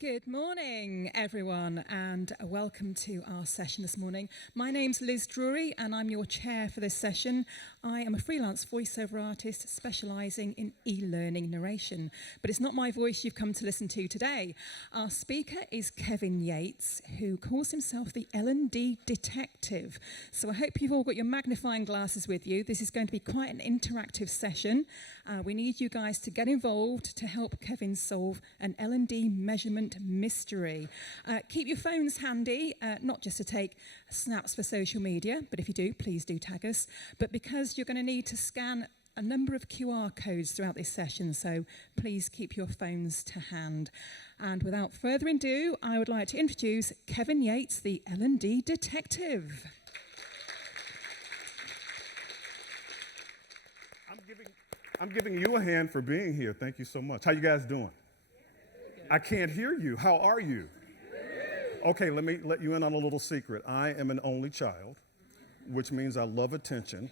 Good morning, everyone, and welcome to our session this morning. My name's Liz Drury, and I'm your chair for this session. I am a freelance voiceover artist specialising in e-learning narration, but it's not my voice you've come to listen to today. Our speaker is Kevin Yates, who calls himself the L&D Detective. So I hope you've all got your magnifying glasses with you. This is going to be quite an interactive session. We need you guys to get involved to help Kevin solve an L&D measurement mystery. Keep your phones handy, not just to take snaps for social media, but if you do, please do tag us. But because you're going to need to scan a number of QR codes throughout this session, so please keep your phones to hand. And without further ado, I would like to introduce Kevin Yates, the L&D Detective. I'm giving you a hand for being here. Thank you so much. How you guys doing? I can't hear you. How are you? Okay, let me let you in on a little secret. I am an only child, which means I love attention,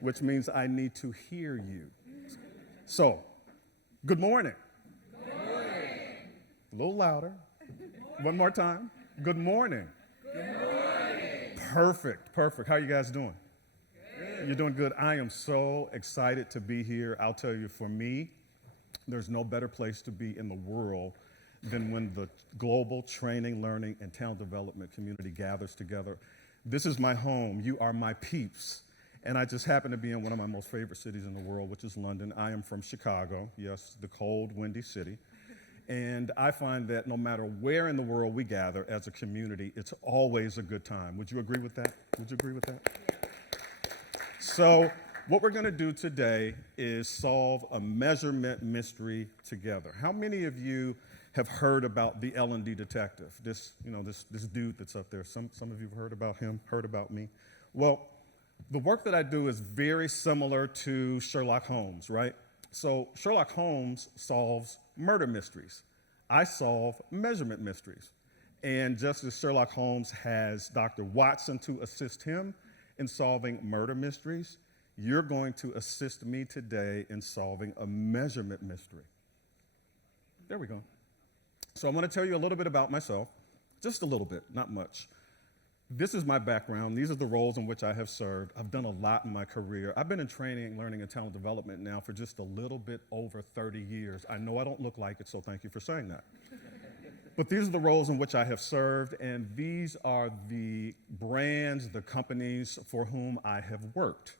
which means I need to hear you. So, good morning. Good morning. A little louder. One more time. Good morning. Good morning. Perfect. How you guys doing? Good. You're doing good. I am so excited to be here. I'll tell you, for me, there's no better place to be in the world than when the global training, learning, and talent development community gathers together. This is my home. You are my peeps. And I just happen to be in one of my most favorite cities in the world, which is London. I am from Chicago, yes, the cold, windy city. And I find that no matter where in the world we gather as a community, it's always a good time. Would you agree with that? Would you agree with that? Yeah. So what we're going to do today is solve a measurement mystery together. How many of you have heard about the L&D Detective? This dude that's up there. Some of you have heard about him, heard about me. Well, the work that I do is very similar to Sherlock Holmes, right? So Sherlock Holmes solves murder mysteries. I solve measurement mysteries. And just as Sherlock Holmes has Dr. Watson to assist him in solving murder mysteries, you're going to assist me today in solving a measurement mystery. There we go. So I'm going to tell you a little bit about myself, just a little bit, not much. This is my background. These are the roles in which I have served. I've done a lot in my career. I've been in training, learning, and talent development now for just a little bit over 30 years. I know I don't look like it, so thank you for saying that. But these are the roles in which I have served, and these are the brands, the companies for whom I have worked.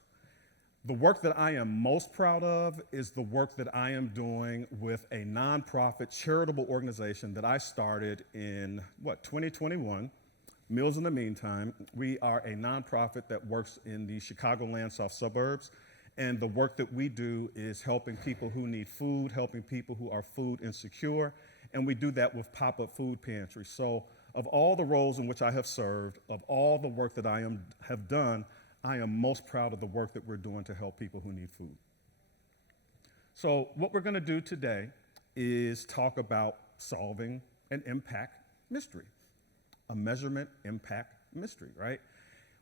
The work that I am most proud of is the work that I am doing with a nonprofit charitable organization that I started in, 2021, Meals in the Meantime. We are a nonprofit that works in the Chicagoland soft suburbs, and the work that we do is helping people who need food, helping people who are food insecure, and we do that with pop-up food pantries. So of all the roles in which I have served, of all the work that I have done, I am most proud of the work that we're doing to help people who need food. So what we're going to do today is talk about solving an impact mystery, a measurement impact mystery, right?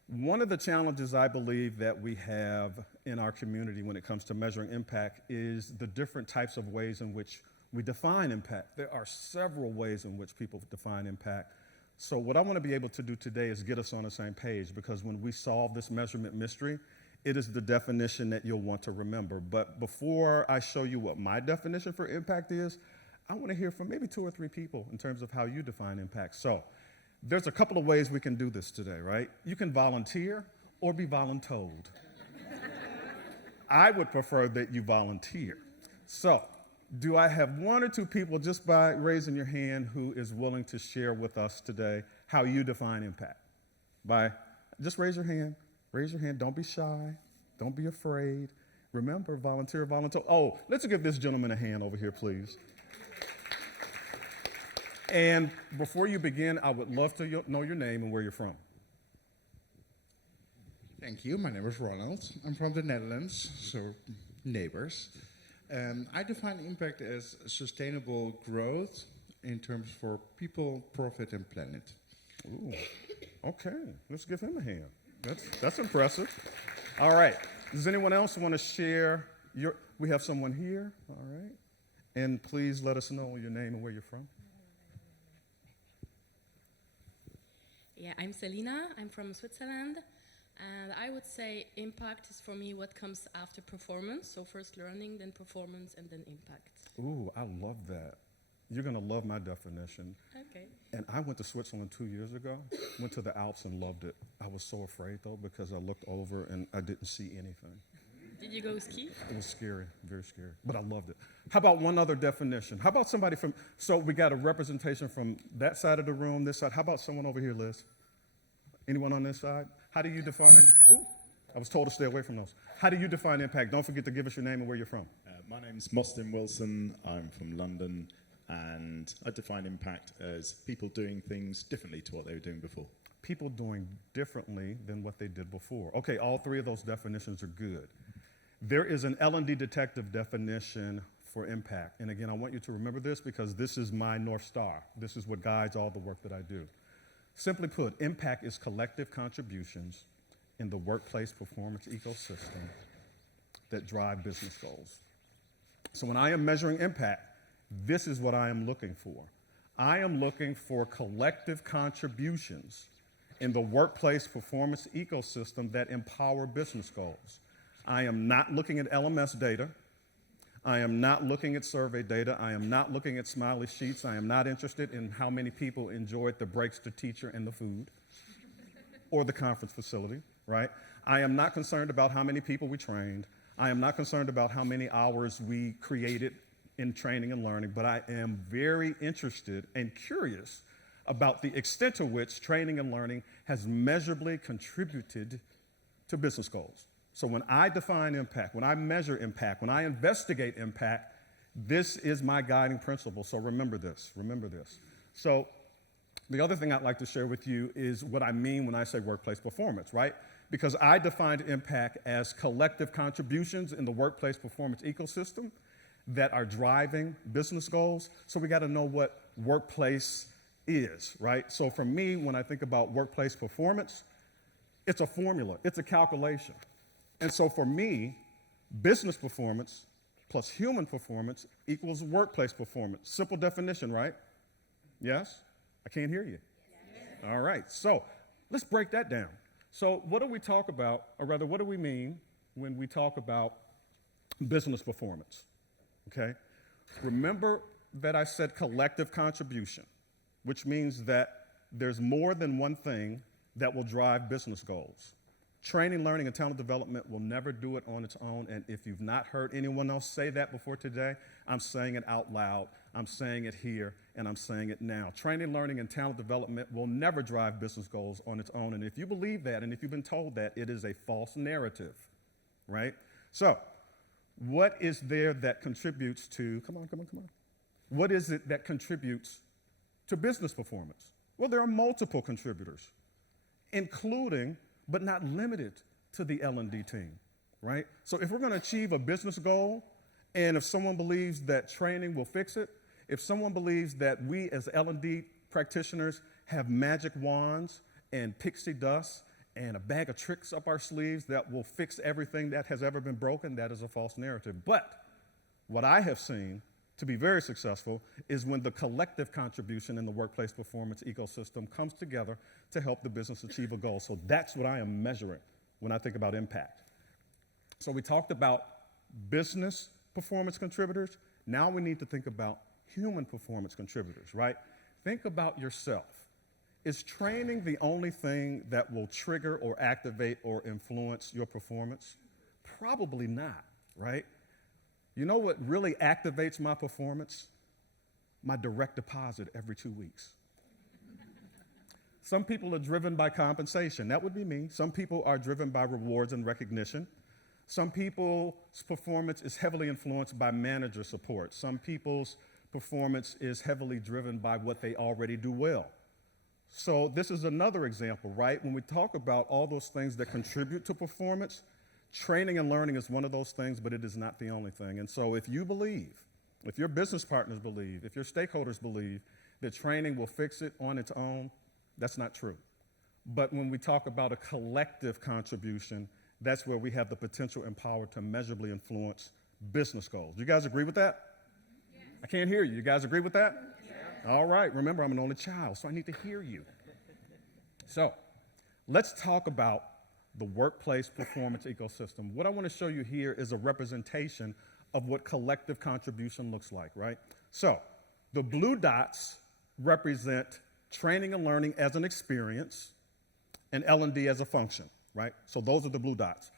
One of the challenges I believe that we have in our community when it comes to measuring impact is the different types of ways in which we define impact. There are several ways in which people define impact. So what I want to be able to do today is get us on the same page, because when we solve this measurement mystery, it is the definition that you'll want to remember. But before I show you what my definition for impact is, I want to hear from maybe 2 or 3 people in terms of how you define impact. So there's a couple of ways we can do this today, right? You can volunteer or be voluntold. I would prefer that you volunteer. So do I have 1 or 2 people, just by raising your hand, who is willing to share with us today how you define impact? Just raise your hand. Raise your hand. Don't be shy. Don't be afraid. Remember, volunteer, volunteer. Oh, let's give this gentleman a hand over here, please. And before you begin, I would love to know your name and where you're from. Thank you. My name is Ronald. I'm from the Netherlands, so neighbors. I define impact as sustainable growth in terms for people, profit, and planet. Ooh, okay. Let's give him a hand. That's impressive. All right. Does anyone else want to share we have someone here, all right? And please let us know your name and where you're from. Yeah, I'm Selina. I'm from Switzerland. And I would say impact is for me what comes after performance. So first learning, then performance, and then impact. Ooh, I love that. You're going to love my definition. Okay. And I went to Switzerland 2 years ago, went to the Alps and loved it. I was so afraid, though, because I looked over and I didn't see anything. Did you go ski? It was scary, very scary, but I loved it. How about one other definition? How about somebody from, so we got a representation from that side of the room, this side. How about someone over here, Liz? Anyone on this side? How do you define, ooh, I was told to stay away from those. How do you define impact? Don't forget to give us your name and where you're from. My name's Mostyn Wilson. I'm from London, and I define impact as people doing things differently to what they were doing before. People doing differently than what they did before. Okay, all three of those definitions are good. There is an L&D Detective definition for impact. And again, I want you to remember this because this is my North Star. This is what guides all the work that I do. Simply put, impact is collective contributions in the workplace performance ecosystem that drive business goals. So when I am measuring impact, this is what I am looking for. I am looking for collective contributions in the workplace performance ecosystem that empower business goals. I am not looking at LMS data. I am not looking at survey data. I am not looking at smiley sheets. I am not interested in how many people enjoyed the breaks to teacher and the food or the conference facility, right? I am not concerned about how many people we trained. I am not concerned about how many hours we created in training and learning, but I am very interested and curious about the extent to which training and learning has measurably contributed to business goals. So when I define impact, when I measure impact, when I investigate impact, this is my guiding principle. So remember this, remember this. So the other thing I'd like to share with you is what I mean when I say workplace performance, right? Because I defined impact as collective contributions in the workplace performance ecosystem that are driving business goals. So we got to know what workplace is, right? So for me, when I think about workplace performance, it's a formula, it's a calculation. And so for me, business performance plus human performance equals workplace performance. Simple definition, right? Yes? I can't hear you. Yes. All right, so let's break that down. So what do we talk about, or rather, what do we mean when we talk about business performance? Okay? Remember that I said collective contribution, which means that there's more than one thing that will drive business goals. Training, learning, and talent development will never do it on its own, and if you've not heard anyone else say that before today, I'm saying it out loud, I'm saying it here, and I'm saying it now. Training, learning, and talent development will never drive business goals on its own, and if you believe that, and if you've been told that, it is a false narrative, right? So, what is there that contributes to, come on. What is it that contributes to business performance? Well, there are multiple contributors, including but not limited to the L&D team, right? So if we're gonna achieve a business goal, and if someone believes that training will fix it, if someone believes that we as L&D practitioners have magic wands and pixie dust and a bag of tricks up our sleeves that will fix everything that has ever been broken, that is a false narrative. But what I have seen to be very successful is when the collective contribution in the workplace performance ecosystem comes together to help the business achieve a goal. So that's what I am measuring when I think about impact. So we talked about business performance contributors. Now we need to think about human performance contributors, right? Think about yourself. Is training the only thing that will trigger or activate or influence your performance? Probably not, right? You know what really activates my performance? My direct deposit every 2 weeks. Some people are driven by compensation. That would be me. Some people are driven by rewards and recognition. Some people's performance is heavily influenced by manager support. Some people's performance is heavily driven by what they already do well. So this is another example, right? When we talk about all those things that contribute to performance, training and learning is one of those things, but it is not the only thing. And so if you believe, if your business partners believe, if your stakeholders believe that training will fix it on its own, that's not true. But when we talk about a collective contribution, that's where we have the potential and power to measurably influence business goals. You guys agree with that? Yes. I can't hear you. You guys agree with that? Yes. All right. Remember, I'm an only child, so I need to hear you. So let's talk about the workplace performance ecosystem. What I want to show you here is a representation of what collective contribution looks like, right? So the blue dots represent training and learning as an experience and L&D as a function, right? So those are the blue dots.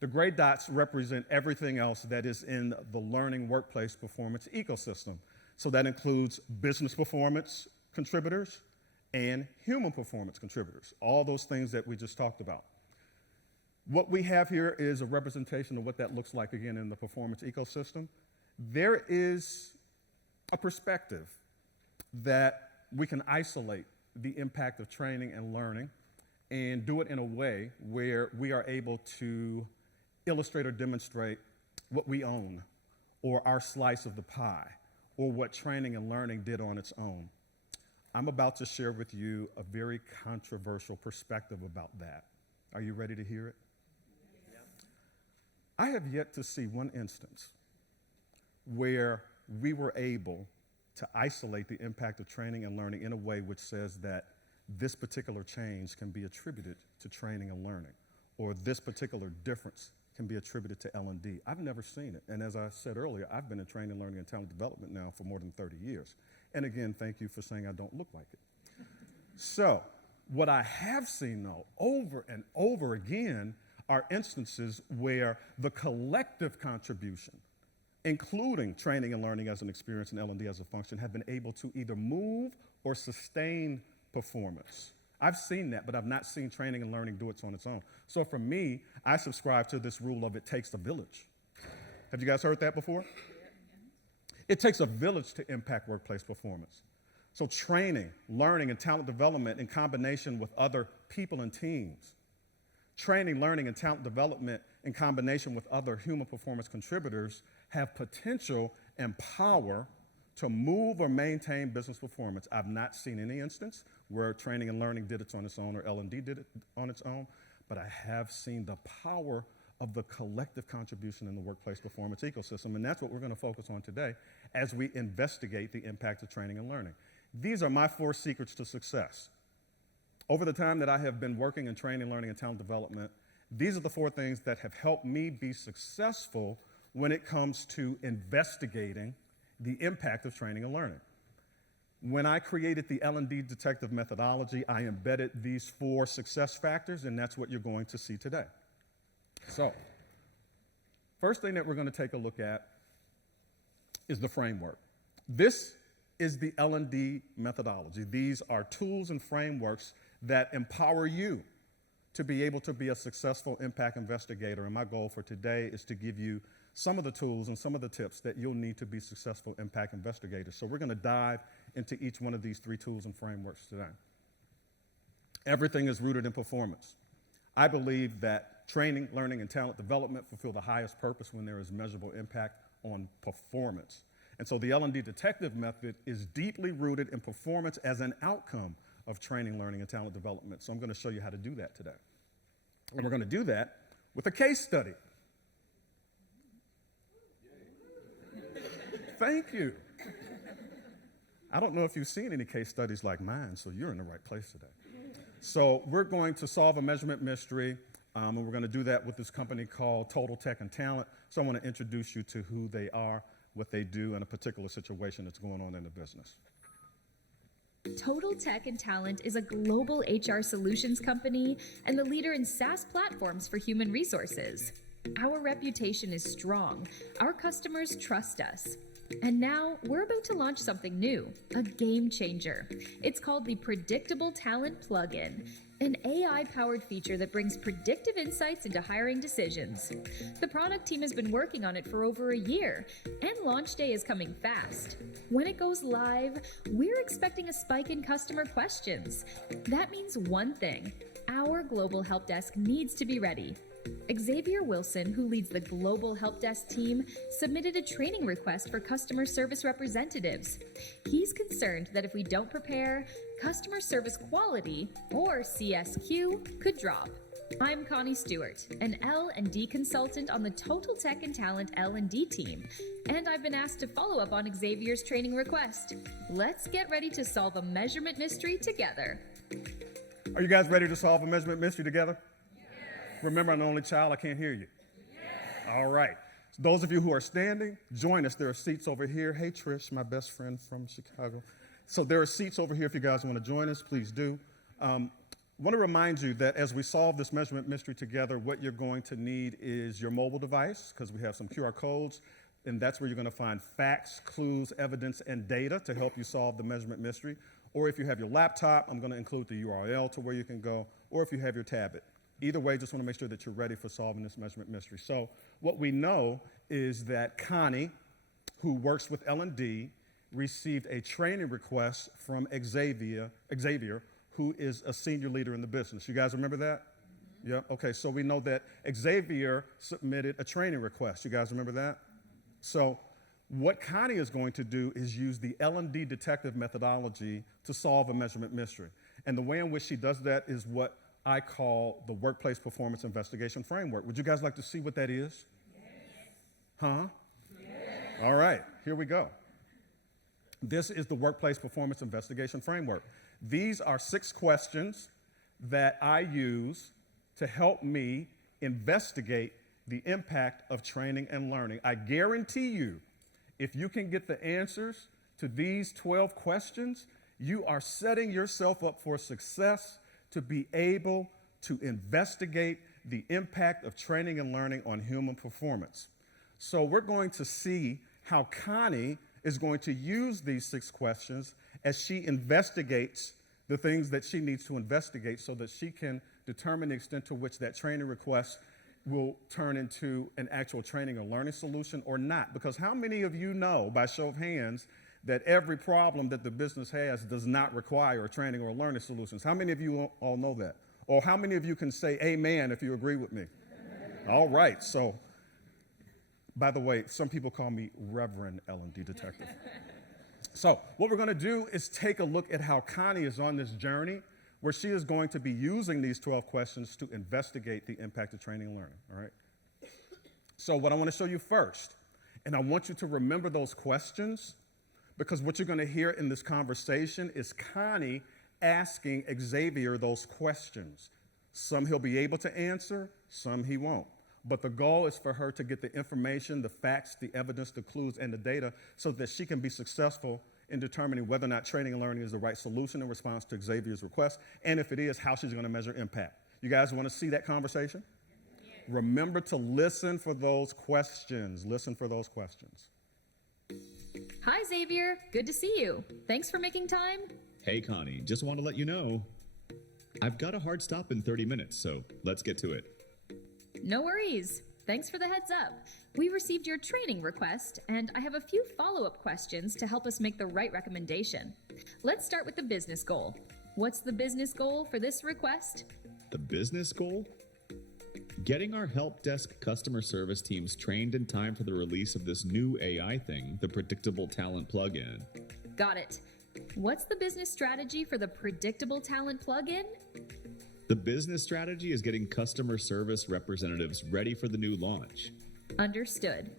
The gray dots represent everything else that is in the learning workplace performance ecosystem. So that includes business performance contributors and human performance contributors, all those things that we just talked about. What we have here is a representation of what that looks like, again, in the performance ecosystem. There is a perspective that we can isolate the impact of training and learning and do it in a way where we are able to illustrate or demonstrate what we own or our slice of the pie or what training and learning did on its own. I'm about to share with you a very controversial perspective about that. Are you ready to hear it? I have yet to see one instance where we were able to isolate the impact of training and learning in a way which says that this particular change can be attributed to training and learning, or this particular difference can be attributed to L&D. I've never seen it. And as I said earlier, I've been in training, learning, and talent development now for more than 30 years. And again, thank you for saying I don't look like it. So what I have seen, though, over and over again, are instances where the collective contribution, including training and learning as an experience and L&D as a function, have been able to either move or sustain performance. I've seen that, but I've not seen training and learning do it on its own. So for me, I subscribe to this rule of it takes a village. Have you guys heard that before? It takes a village to impact workplace performance. So training, learning, and talent development in combination with other people and teams. Training, learning, and talent development in combination with other human performance contributors have potential and power to move or maintain business performance. I've not seen any instance where training and learning did it on its own or L&D did it on its own, but I have seen the power of the collective contribution in the workplace performance ecosystem, and that's what we're going to focus on today as we investigate the impact of training and learning. These are my 4 secrets to success. Over the time that I have been working in training, learning, and talent development, these are the 4 things that have helped me be successful when it comes to investigating the impact of training and learning. When I created the L&D Detective methodology, I embedded these 4 success factors, and that's what you're going to see today. So, first thing that we're going to take a look at is the framework. This is the L&D methodology. These are tools and frameworks that empower you to be able to be a successful impact investigator. And my goal for today is to give you some of the tools and some of the tips that you'll need to be successful impact investigators. So we're going to dive into each one of these 3 tools and frameworks today. Everything is rooted in performance. I believe that training, learning, and talent development fulfill the highest purpose when there is measurable impact on performance. And so the L&D Detective method is deeply rooted in performance as an outcome of training, learning, and talent development. So I'm going to show you how to do that today. And we're going to do that with a case study. Thank you. I don't know if you've seen any case studies like mine, so you're in the right place today. So we're going to solve a measurement mystery, and we're going to do that with this company called Total Tech and Talent. So I want to introduce you to who they are, what they do in a particular situation that's going on in the business. Total Tech and Talent is a global HR solutions company and the leader in SaaS platforms for human resources. Our reputation is strong. Our customers trust us. And now we're about to launch something new, a game changer. It's called the Predictable Talent Plugin, an AI-powered feature that brings predictive insights into hiring decisions. The product team has been working on it for over a year, and launch day is coming fast. When it goes live, we're expecting a spike in customer questions. That means one thing: our global help desk needs to be ready. Xavier Wilson, who leads the global help desk team, submitted a training request for customer service representatives. He's concerned that if we don't prepare, customer service quality, or CSQ, could drop. I'm Connie Stewart, an L&D consultant on the Total Tech and Talent L&D team, and I've been asked to follow up on Xavier's training request. Let's get ready to solve a measurement mystery together. Are you guys ready to solve a measurement mystery together? Yes. Remember, I'm the only child. I can't hear you. Yes. All right. So those of you who are standing, join us. There are seats over here. Hey, Trish, my best friend from Chicago. So there are seats over here if you guys want to join us. Please do. I want to remind you that as we solve this measurement mystery together, what you're going to need is your mobile device, because we have some QR codes, and that's where you're going to find facts, clues, evidence, and data to help you solve the measurement mystery. Or if you have your laptop, I'm going to include the URL to where you can go, or if you have your tablet. Either way, just want to make sure that you're ready for solving this measurement mystery. So what we know is that Connie, who works with L&D, received a training request from Xavier, who is a senior leader in the business. You guys remember that? Mm-hmm. Yeah, okay, so we know that Xavier submitted a training request. You guys remember that? So what Connie is going to do is use the L&D Detective methodology to solve a measurement mystery. And the way in which she does that is what I call the Workplace Performance Investigation Framework. Would you guys like to see what that is? Yes. Huh? Yes. All right, here we go. This is the Workplace Performance Investigation Framework. These are 6 questions that I use to help me investigate the impact of training and learning. I guarantee you, if you can get the answers to these 12 questions, you are setting yourself up for success to be able to investigate the impact of training and learning on human performance. So we're going to see how Connie is going to use these 6 questions as she investigates the things that she needs to investigate so that she can determine the extent to which that training request will turn into an actual training or learning solution or not. Because how many of you know, by show of hands, that every problem that the business has does not require a training or learning solutions? How many of you all know that? Or how many of you can say amen if you agree with me? All right, so, by the way, some people call me Reverend L&D Detective. So what we're going to do is take a look at how Connie is on this journey where she is going to be using these 12 questions to investigate the impact of training and learning, all right? So what I want to show you first, and I want you to remember those questions, because what you're going to hear in this conversation is Connie asking Xavier those questions. Some he'll be able to answer, some he won't. But the goal is for her to get the information, the facts, the evidence, the clues, and the data so that she can be successful in determining whether or not training and learning is the right solution in response to Xavier's request, and if it is, how she's going to measure impact. You guys want to see that conversation? Yes. Remember to listen for those questions. Listen for those questions. Hi, Xavier. Good to see you. Thanks for making time. Hey, Connie. Just want to let you know, I've got a hard stop in 30 minutes, so let's get to it. No worries. Thanks for the heads up. We received your training request, and I have a few follow-up questions to help us make the right recommendation. Let's start with the business goal. What's the business goal for this request? The business goal? Getting our help desk customer service teams trained in time for the release of this new AI thing, the predictable talent plugin. Got it. What's the business strategy for the predictable talent plugin? The business strategy is getting customer service representatives ready for the new launch. Understood.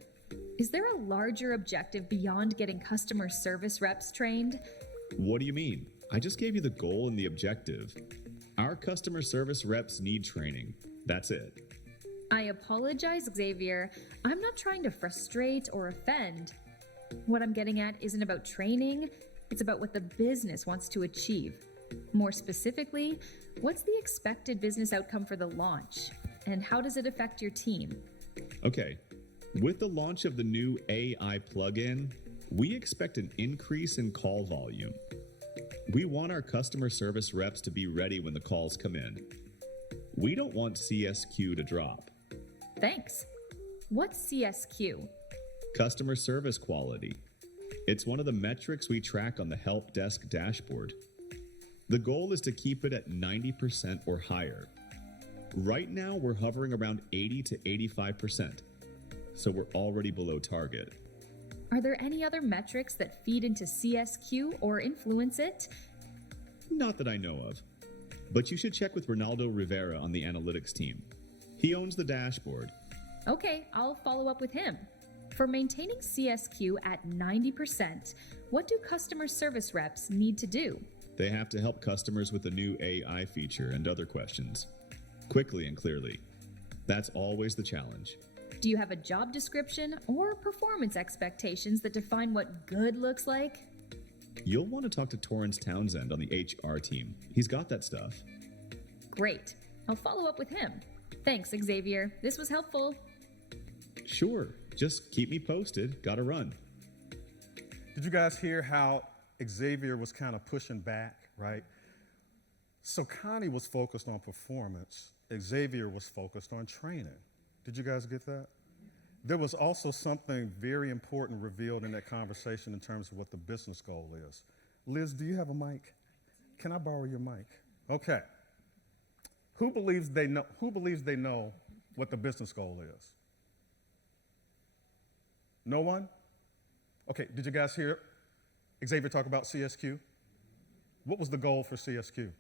Is there a larger objective beyond getting customer service reps trained? What do you mean? I just gave you the goal and the objective. Our customer service reps need training. That's it. I apologize, Xavier. I'm not trying to frustrate or offend. What I'm getting at isn't about training. It's about what the business wants to achieve. More specifically, what's the expected business outcome for the launch? And how does it affect your team? Okay. With the launch of the new AI plugin, we expect an increase in call volume. We want our customer service reps to be ready when the calls come in. We don't want CSQ to drop. Thanks. What's CSQ? Customer service quality. It's one of the metrics we track on the help desk dashboard. The goal is to keep it at 90% or higher. Right now, we're hovering around 80 to 85%, so we're already below target. Are there any other metrics that feed into CSQ or influence it? Not that I know of, but you should check with Ronaldo Rivera on the analytics team. He owns the dashboard. Okay, I'll follow up with him. For maintaining CSQ at 90%, what do customer service reps need to do? They have to help customers with the new AI feature and other questions, quickly and clearly. That's always the challenge. Do you have a job description or performance expectations that define what good looks like? You'll want to talk to Torrance Townsend on the HR team. He's got that stuff. Great. I'll follow up with him. Thanks, Xavier. This was helpful. Sure, just keep me posted. Gotta run. Did you guys hear how Xavier was kind of pushing back, right? So Connie was focused on performance. Xavier was focused on training. Did you guys get that? There was also something very important revealed in that conversation in terms of what the business goal is. Liz, do you have a mic? Can I borrow your mic? Okay. Who believes they know what the business goal is? No one? Okay, did you guys hear Xavier talk about CSQ? What was the goal for CSQ?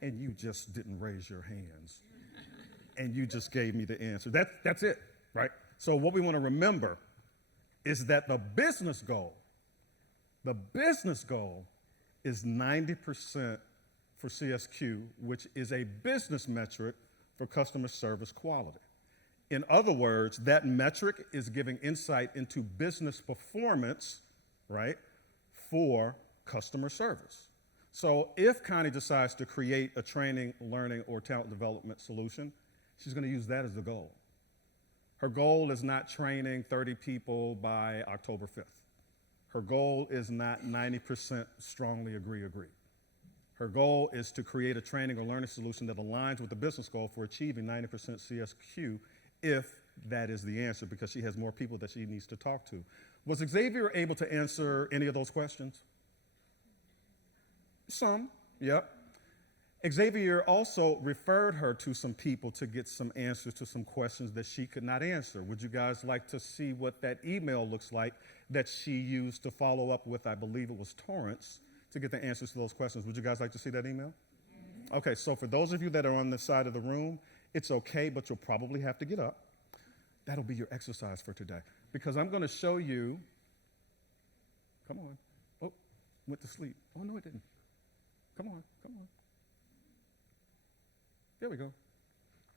And you just didn't raise your hands. And you just gave me the answer. That's it, right? So what we want to remember is that the business goal is 90% for CSQ, which is a business metric for customer service quality. In other words, that metric is giving insight into business performance, right, for customer service. So if Connie decides to create a training, learning, or talent development solution, she's going to use that as the goal. Her goal is not training 30 people by October 5th. Her goal is not 90% strongly agree. Her goal is to create a training or learning solution that aligns with the business goal for achieving 90% CSQ, if that is the answer, because she has more people that she needs to talk to. Was Xavier able to answer any of those questions? Some, yep. Xavier also referred her to some people to get some answers to some questions that she could not answer. Would you guys like to see what that email looks like that she used to follow up with, I believe it was Torrance, to get the answers to those questions? Would you guys like to see that email? Okay, so for those of you that are on this side of the room, it's okay, but you'll probably have to get up. That'll be your exercise for today, because I'm going to show you. Come on. Oh, went to sleep. Oh, no, it didn't. Come on. There we go.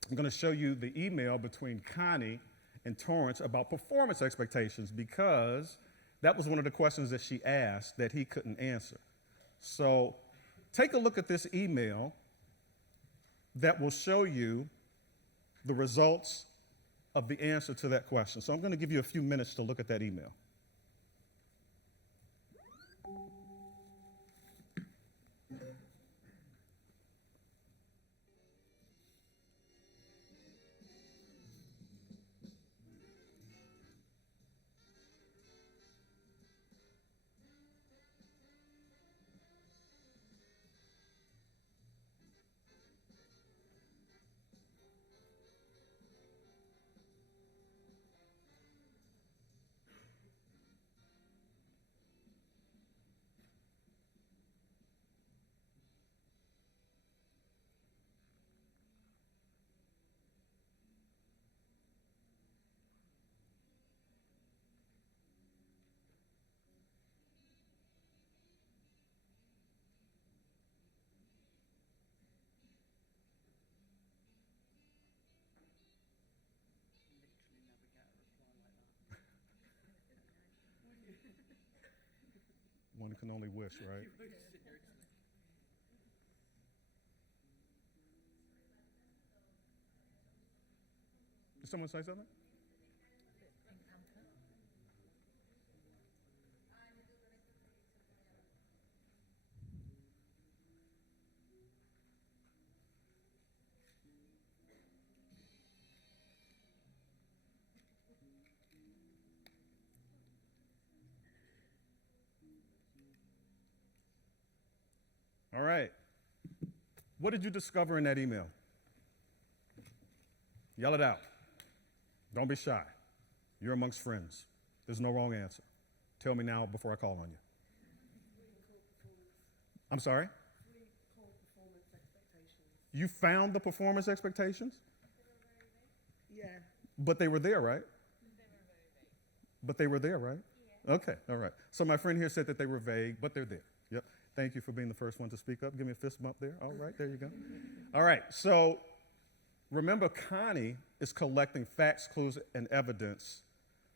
I'm going to show you the email between Connie and Torrance about performance expectations, because that was one of the questions that she asked that he couldn't answer. So take a look at this email that will show you the results of the answer to that question. So I'm going to give you a few minutes to look at that email. One can only wish, right? Did someone say something? All right. What did you discover in that email? Yell it out. Don't be shy. You're amongst friends. There's no wrong answer. Tell me now before I call on you. I'm sorry? You found the performance expectations? Yeah. But they were there, right? But they were there, right? Yeah. Okay, all right. So my friend here said that they were vague, but they're there. Yep. Thank you for being the first one to speak up. Give me a fist bump there. All right, there you go. All right, so remember, Connie is collecting facts, clues, and evidence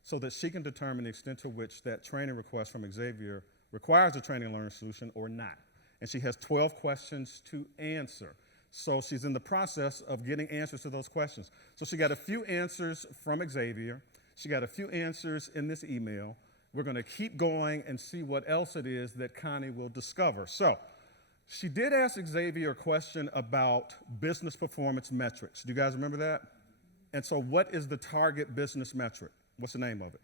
so that she can determine the extent to which that training request from Xavier requires a training and learning solution or not. And she has 12 questions to answer. So she's in the process of getting answers to those questions. So she got a few answers from Xavier. She got a few answers in this email. We're going to keep going and see what else it is that Connie will discover. So she did ask Xavier a question about business performance metrics. Do you guys remember that? And so what is the target business metric? What's the name of it?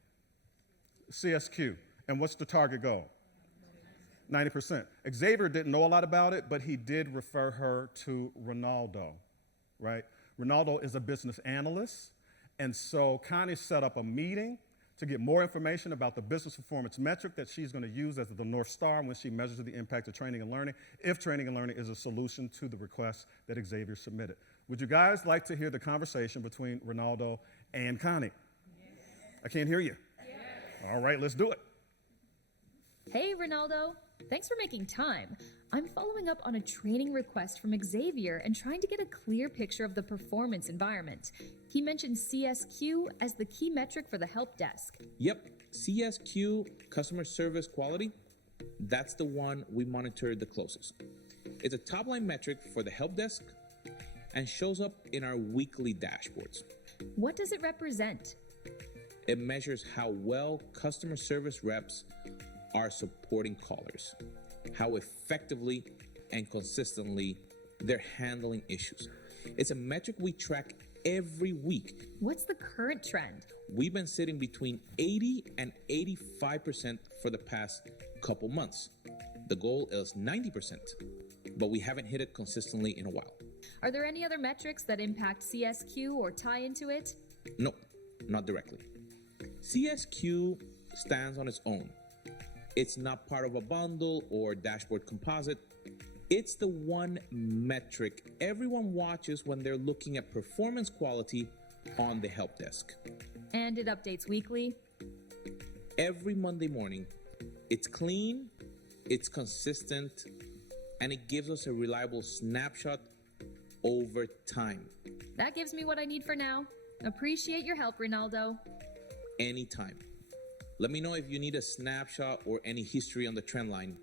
CSQ. And what's the target goal? 90%. Xavier didn't know a lot about it, but he did refer her to Ronaldo, right? Ronaldo is a business analyst, and so Connie set up a meeting to get more information about the business performance metric that she's going to use as the North Star when she measures the impact of training and learning, if training and learning is a solution to the request that Xavier submitted. Would you guys like to hear the conversation between Ronaldo and Connie? Yes. I can't hear you. Yes. All right, let's do it. Hey, Ronaldo. Thanks for making time. I'm following up on a training request from Xavier and trying to get a clear picture of the performance environment. He mentioned CSQ as the key metric for the help desk. Yep, CSQ, customer service quality, that's the one we monitor the closest. It's a top-line metric for the help desk and shows up in our weekly dashboards. What does it represent? It measures how well customer service reps are supporting callers, how effectively and consistently they're handling issues. It's a metric we track every week. What's the current trend? We've been sitting between 80 and 85% for the past couple months. The goal is 90%, but we haven't hit it consistently in a while. Are there any other metrics that impact CSQ or tie into it? No, not directly. CSQ stands on its own. It's not part of a bundle or dashboard composite. It's the one metric everyone watches when they're looking at performance quality on the help desk. And it updates weekly? Every Monday morning. It's clean, it's consistent, and it gives us a reliable snapshot over time. That gives me what I need for now. Appreciate your help, Ronaldo. Anytime. Let me know if you need a snapshot or any history on the trend line.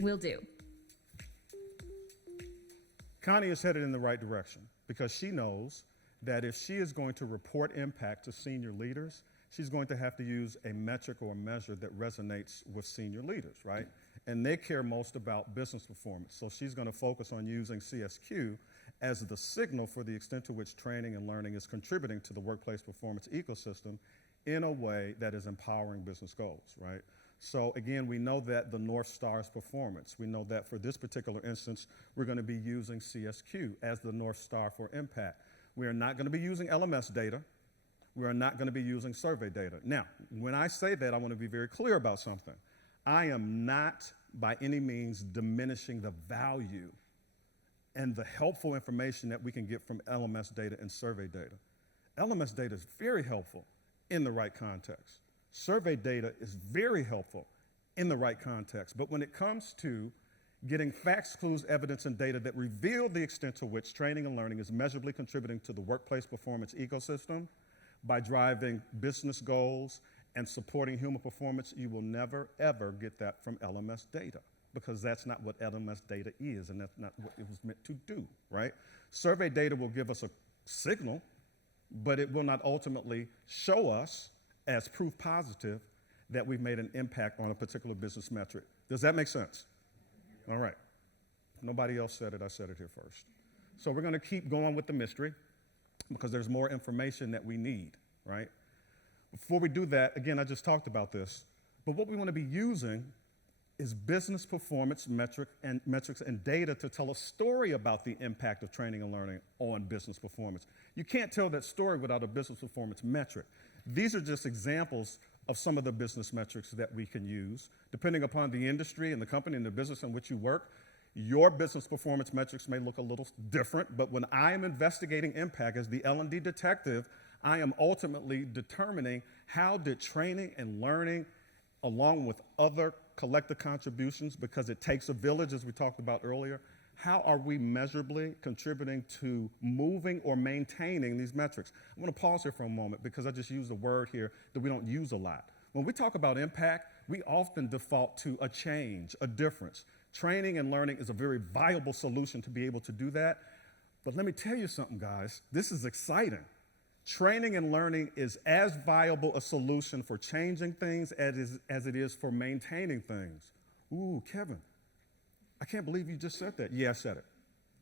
Will do. Connie is headed in the right direction because she knows that if she is going to report impact to senior leaders, she's going to have to use a metric or a measure that resonates with senior leaders, right? And they care most about business performance. So she's going to focus on using CSQ as the signal for the extent to which training and learning is contributing to the workplace performance ecosystem in a way that is empowering business goals, right? So again, we know that the North Star is performance. We know that for this particular instance, we're going to be using CSQ as the North Star for impact. We are not going to be using LMS data. We are not going to be using survey data. Now, when I say that, I want to be very clear about something. I am not by any means diminishing the value and the helpful information that we can get from LMS data and survey data. LMS data is very helpful in the right context. Survey data is very helpful in the right context. But when it comes to getting facts, clues, evidence, and data that reveal the extent to which training and learning is measurably contributing to the workplace performance ecosystem by driving business goals and supporting human performance, you will never, ever get that from LMS data because that's not what LMS data is and that's not what it was meant to do, right? Survey data will give us a signal, but it will not ultimately show us as proof positive that we've made an impact on a particular business metric. Does that make sense? All right. Nobody else said it. I said it here first. So we're going to keep going with the mystery because there's more information that we need, right? Before we do that, again, I just talked about this, but what we want to be using is business performance metrics and data to tell a story about the impact of training and learning on business performance. You can't tell that story without a business performance metric. These are just examples of some of the business metrics that we can use. Depending upon the industry and the company and the business in which you work, your business performance metrics may look a little different, but when I am investigating impact as the L&D detective, I am ultimately determining how did training and learning, along with other collective contributions, because it takes a village, as we talked about earlier, how are we measurably contributing to moving or maintaining these metrics? I'm going to pause here for a moment because I just used a word here that we don't use a lot. When we talk about impact, we often default to a change, a difference. Training and learning is a very viable solution to be able to do that. But let me tell you something, guys. This is exciting. Training and learning is as viable a solution for changing things as it is for maintaining things. Ooh, Kevin, I can't believe you just said that. Yeah, I said it.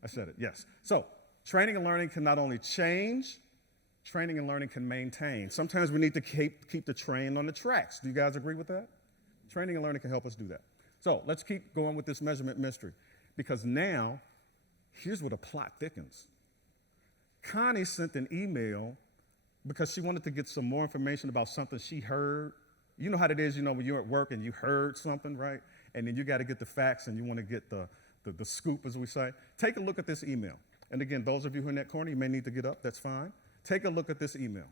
I said it, yes. So training and learning can not only change, training and learning can maintain. Sometimes we need to keep the train on the tracks. Do you guys agree with that? Training and learning can help us do that. So let's keep going with this measurement mystery, because now, here's where the plot thickens. Connie sent an email because she wanted to get some more information about something she heard. You know how it is, when you're at work and you heard something, right? And then you got to get the facts and you want to get the scoop, as we say. Take a look at this email. And again, those of you who are in that corner, you may need to get up, that's fine. Take a look at this email.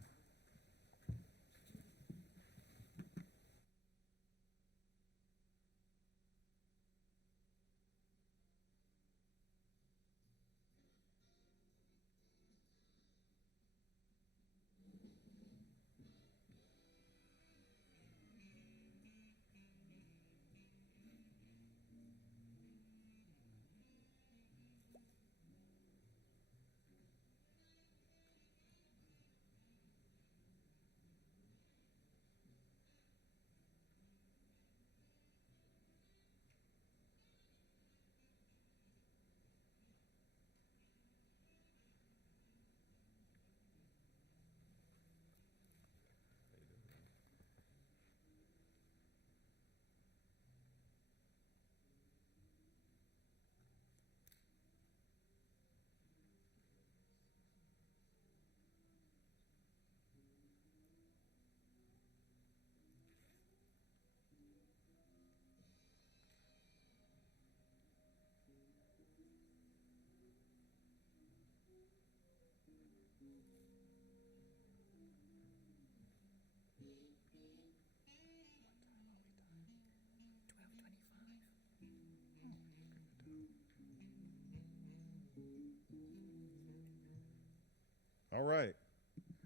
All right.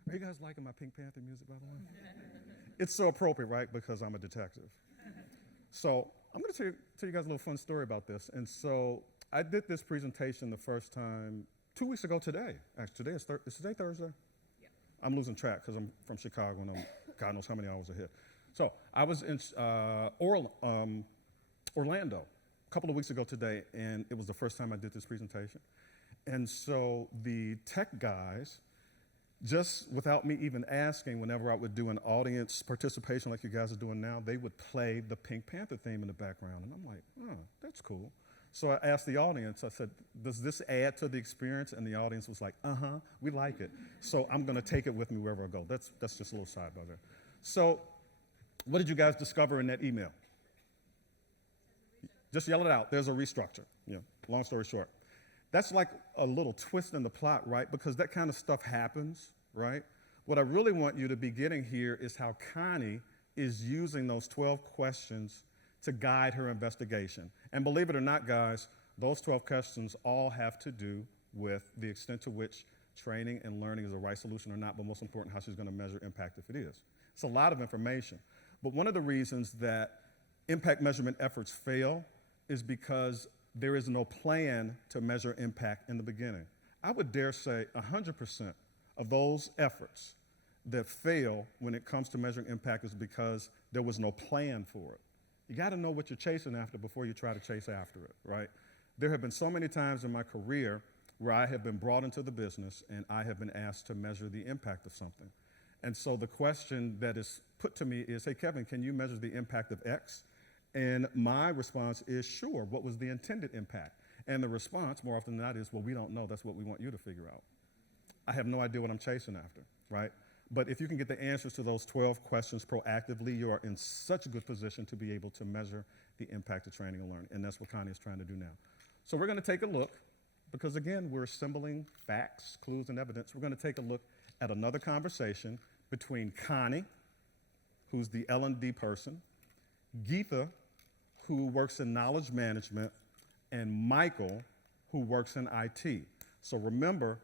Are you guys liking my Pink Panther music, by the way? It's so appropriate, right? Because I'm a detective. So I'm going to tell you guys a little fun story about this. And so I did this presentation the first time 2 weeks ago today. Actually, is today Thursday? Yeah. I'm losing track because I'm from Chicago and I'm God knows how many hours ahead. So I was in Orlando a couple of weeks ago today, and it was the first time I did this presentation. And so the tech guys, just without me even asking, whenever I would do an audience participation like you guys are doing now, they would play the Pink Panther theme in the background. And I'm like, oh, that's cool. So I asked the audience, I said, does this add to the experience? And the audience was like, uh-huh, we like it. So I'm going to take it with me wherever I go. That's just a little sidebar there. So what did you guys discover in that email? Just yell it out. There's a restructure. Yeah, long story short. That's like a little twist in the plot, right? Because that kind of stuff happens, right? What I really want you to be getting here is how Connie is using those 12 questions to guide her investigation. And believe it or not, guys, those 12 questions all have to do with the extent to which training and learning is the right solution or not, but most important, how she's going to measure impact if it is. It's a lot of information. But one of the reasons that impact measurement efforts fail is because there is no plan to measure impact in the beginning. I would dare say 100% of those efforts that fail when it comes to measuring impact is because there was no plan for it. You got to know what you're chasing after before you try to chase after it, right? There have been so many times in my career where I have been brought into the business and I have been asked to measure the impact of something. And so the question that is put to me is, hey, Kevin, can you measure the impact of X? And my response is, sure, what was the intended impact? And the response, more often than not, is, well, we don't know. That's what we want you to figure out. I have no idea what I'm chasing after, right? But if you can get the answers to those 12 questions proactively, you are in such a good position to be able to measure the impact of training and learning. And that's what Connie is trying to do now. So we're going to take a look, because again, we're assembling facts, clues, and evidence. We're going to take a look at another conversation between Connie, who's the L&D person, Geetha, who works in knowledge management, and Michael, who works in IT. So remember,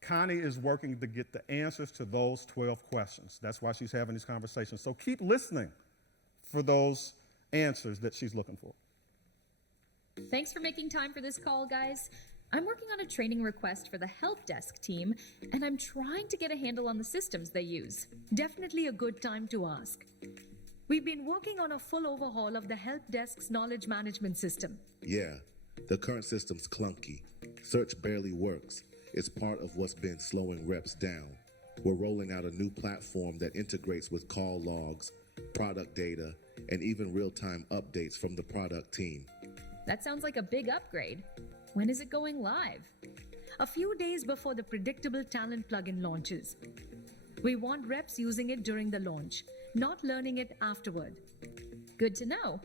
Connie is working to get the answers to those 12 questions. That's why she's having these conversations. So keep listening for those answers that she's looking for. Thanks for making time for this call, guys. I'm working on a training request for the help desk team, and I'm trying to get a handle on the systems they use. Definitely a good time to ask. We've been working on a full overhaul of the help desk's knowledge management system. Yeah, the current system's clunky. Search barely works. It's part of what's been slowing reps down. We're rolling out a new platform that integrates with call logs, product data, and even real-time updates from the product team. That sounds like a big upgrade. When is it going live? A few days before the predictable talent plugin launches. We want reps using it during the launch, not learning it afterward. Good to know.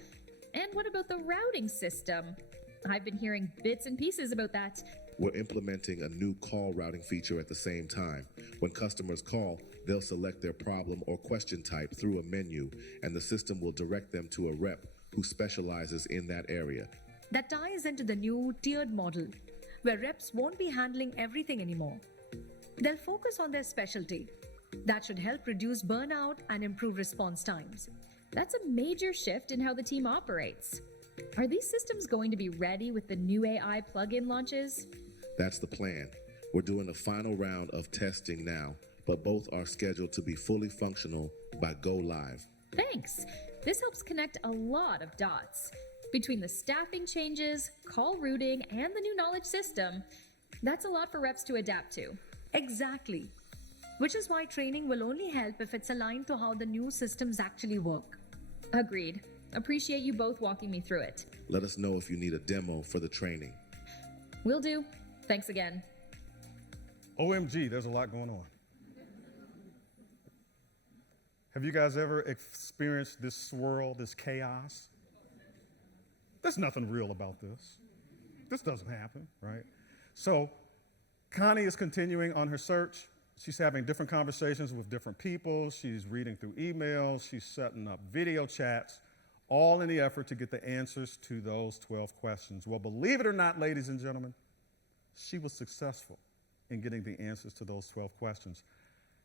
And what about the routing system? I've been hearing bits and pieces about that. We're implementing a new call routing feature at the same time. When customers call, they'll select their problem or question type through a menu, and the system will direct them to a rep who specializes in that area. That ties into the new tiered model, where reps won't be handling everything anymore. They'll focus on their specialty. That should help reduce burnout and improve response times. That's a major shift in how the team operates. Are these systems going to be ready with the new AI plugin launches? That's the plan. We're doing a final round of testing now, but both are scheduled to be fully functional by go live. Thanks. This helps connect a lot of dots. Between the staffing changes, call routing, and the new knowledge system, that's a lot for reps to adapt to. Exactly. Which is why training will only help if it's aligned to how the new systems actually work. Agreed. Appreciate you both walking me through it. Let us know if you need a demo for the training. Will do. Thanks again. OMG, there's a lot going on. Have you guys ever experienced this swirl, this chaos? There's nothing real about this. This doesn't happen, right? So Connie is continuing on her search. She's having different conversations with different people. She's reading through emails. She's setting up video chats, all in the effort to get the answers to those 12 questions. Well, believe it or not, ladies and gentlemen, she was successful in getting the answers to those 12 questions.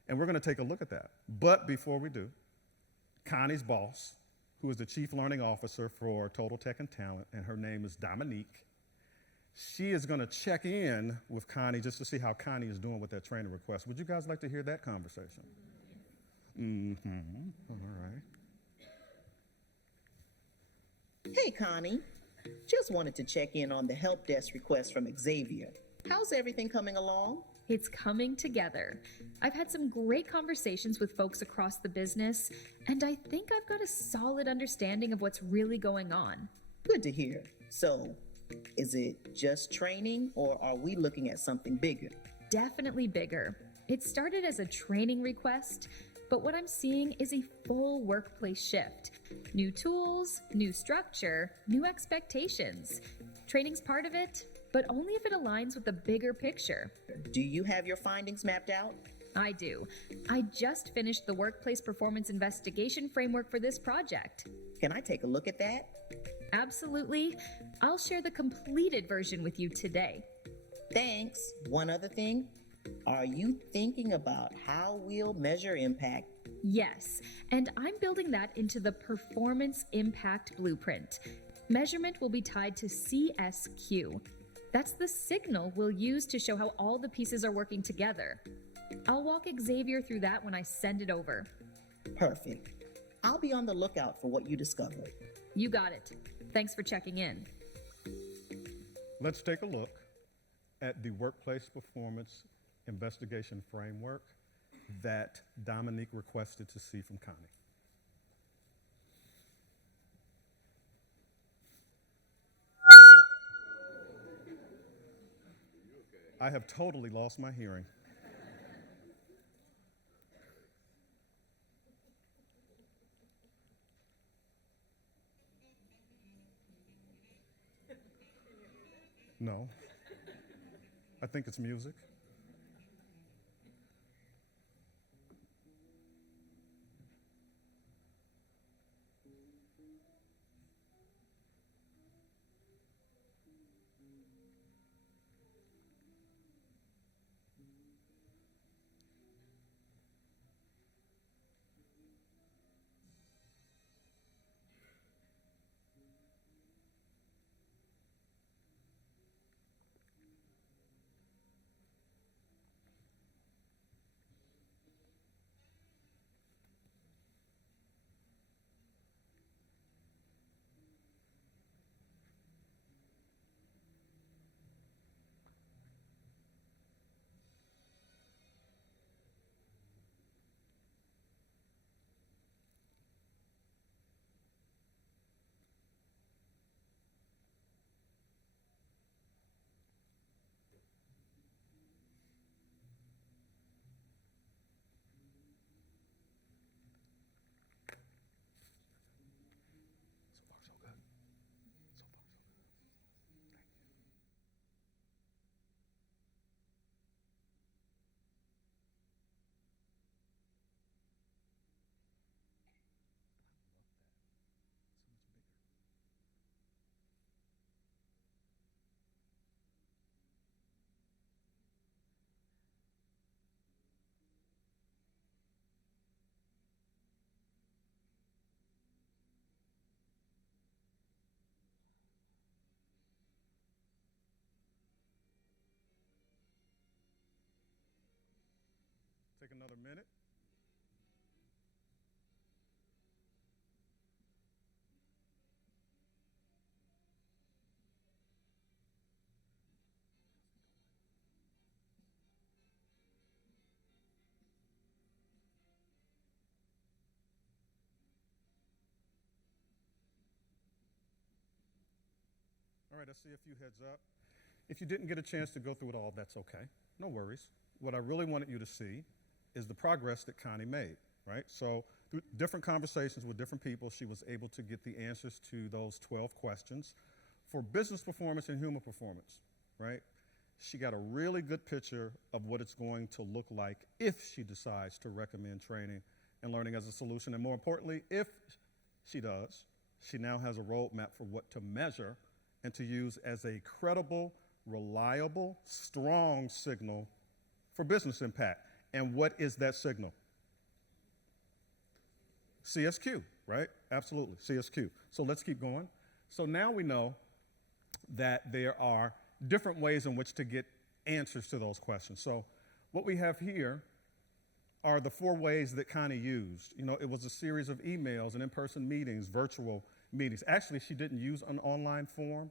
And we're going to take a look at that. But before we do, Connie's boss, who is the Chief Learning Officer for Total Tech and Talent, and her name is Dominique, she is going to check in with Connie just to see how Connie is doing with that training request. Would you guys like to hear that conversation? All right. Hey, Connie. Just wanted to check in on the help desk request from Xavier. How's everything coming along? It's coming together. I've had some great conversations with folks across the business, and I think I've got a solid understanding of what's really going on. Good to hear. So, is it just training, or are we looking at something bigger? Definitely bigger. It started as a training request, but what I'm seeing is a full workplace shift. New tools, new structure, new expectations. Training's part of it, but only if it aligns with the bigger picture. Do you have your findings mapped out? I do. I just finished the workplace performance investigation framework for this project. Can I take a look at that? Absolutely. I'll share the completed version with you today. Thanks. One other thing. Are you thinking about how we'll measure impact? Yes, and I'm building that into the Performance Impact Blueprint. Measurement will be tied to CSQ. That's the signal we'll use to show how all the pieces are working together. I'll walk Xavier through that when I send it over. Perfect. I'll be on the lookout for what you discover. You got it. Thanks for checking in. Let's take a look at the workplace performance investigation framework that Dominique requested to see from Connie. I have totally lost my hearing. No. I think it's music. another minute. All right, I see a few heads up. If you didn't get a chance to go through it all, that's okay. No worries. What I really wanted you to see is the progress that Connie made, right? So through different conversations with different people, she was able to get the answers to those 12 questions for business performance and human performance, right? She got a really good picture of what it's going to look like if she decides to recommend training and learning as a solution. And more importantly, if she does, she now has a roadmap for what to measure and to use as a credible, reliable, strong signal for business impact. And what is that signal? CSQ, right? Absolutely, CSQ. So let's keep going. So now we know that there are different ways in which to get answers to those questions. So what we have here are the 4 ways that Connie used. You know, it was a series of emails and in-person meetings, virtual meetings. Actually, she didn't use an online form,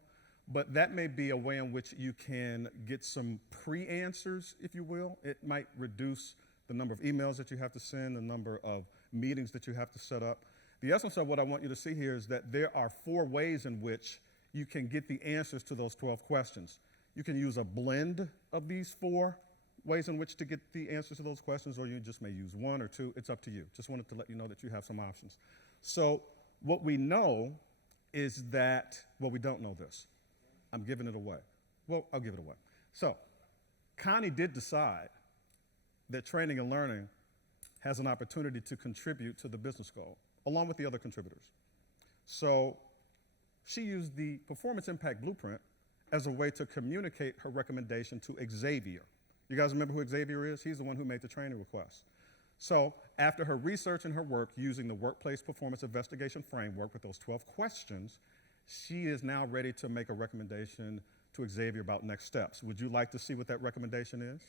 but that may be a way in which you can get some pre-answers, if you will. It might reduce the number of emails that you have to send, the number of meetings that you have to set up. The essence of what I want you to see here is that there are 4 ways in which you can get the answers to those 12 questions. You can use a blend of these 4 ways in which to get the answers to those questions, or you just may use 1 or 2. It's up to you. Just wanted to let you know that you have some options. So what we know is that, well, we don't know this. I'm giving it away. Well, I'll give it away. So Connie did decide that training and learning has an opportunity to contribute to the business goal, along with the other contributors. So she used the Performance Impact Blueprint as a way to communicate her recommendation to Xavier. You guys remember who Xavier is? He's the one who made the training request. So after her research and her work using the Workplace Performance Investigation Framework with those 12 questions, she is now ready to make a recommendation to Xavier about next steps. Would you like to see what that recommendation is?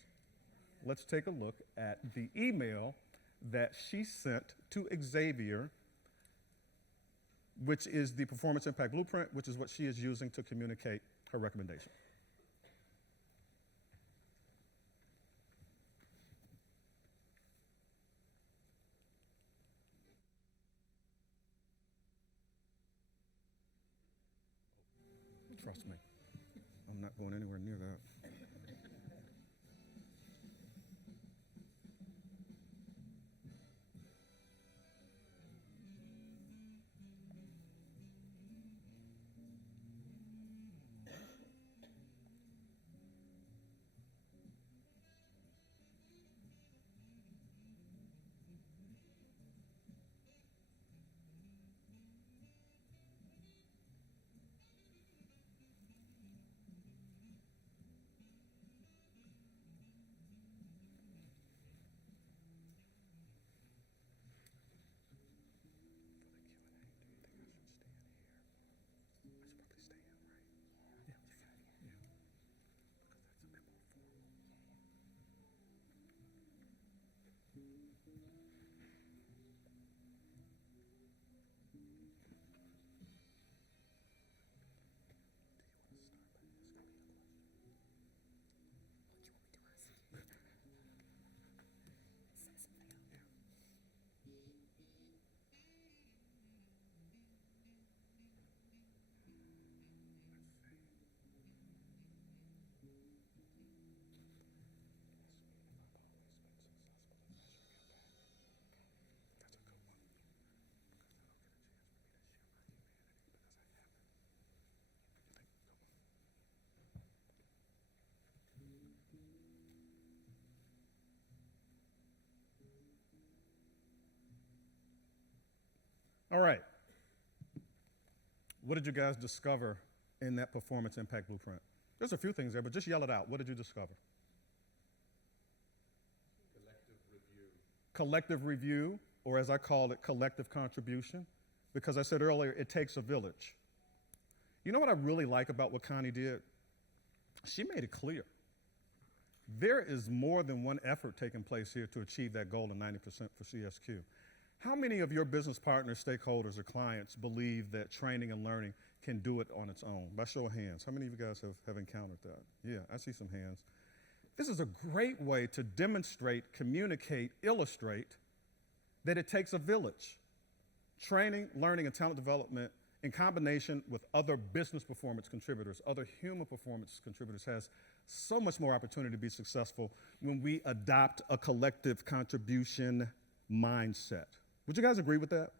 Let's take a look at the email that she sent to Xavier, which is the Performance Impact Blueprint, which is what she is using to communicate her recommendation. Trust me, I'm not going anywhere near that. All right. What did you guys discover in that Performance Impact Blueprint? There's a few things there, but just yell it out. What did you discover? Collective review. Collective review, or as I call it, collective contribution, because I said earlier, it takes a village. You know what I really like about what Connie did? She made it clear. There is more than one effort taking place here to achieve that goal of 90% for CSQ. How many of your business partners, stakeholders, or clients believe that training and learning can do it on its own? By show of hands, how many of you guys have encountered that? Yeah, I see some hands. This is a great way to demonstrate, communicate, illustrate that it takes a village. Training, learning, and talent development in combination with other business performance contributors, other human performance contributors, has so much more opportunity to be successful when we adopt a collective contribution mindset. Would you guys agree with that?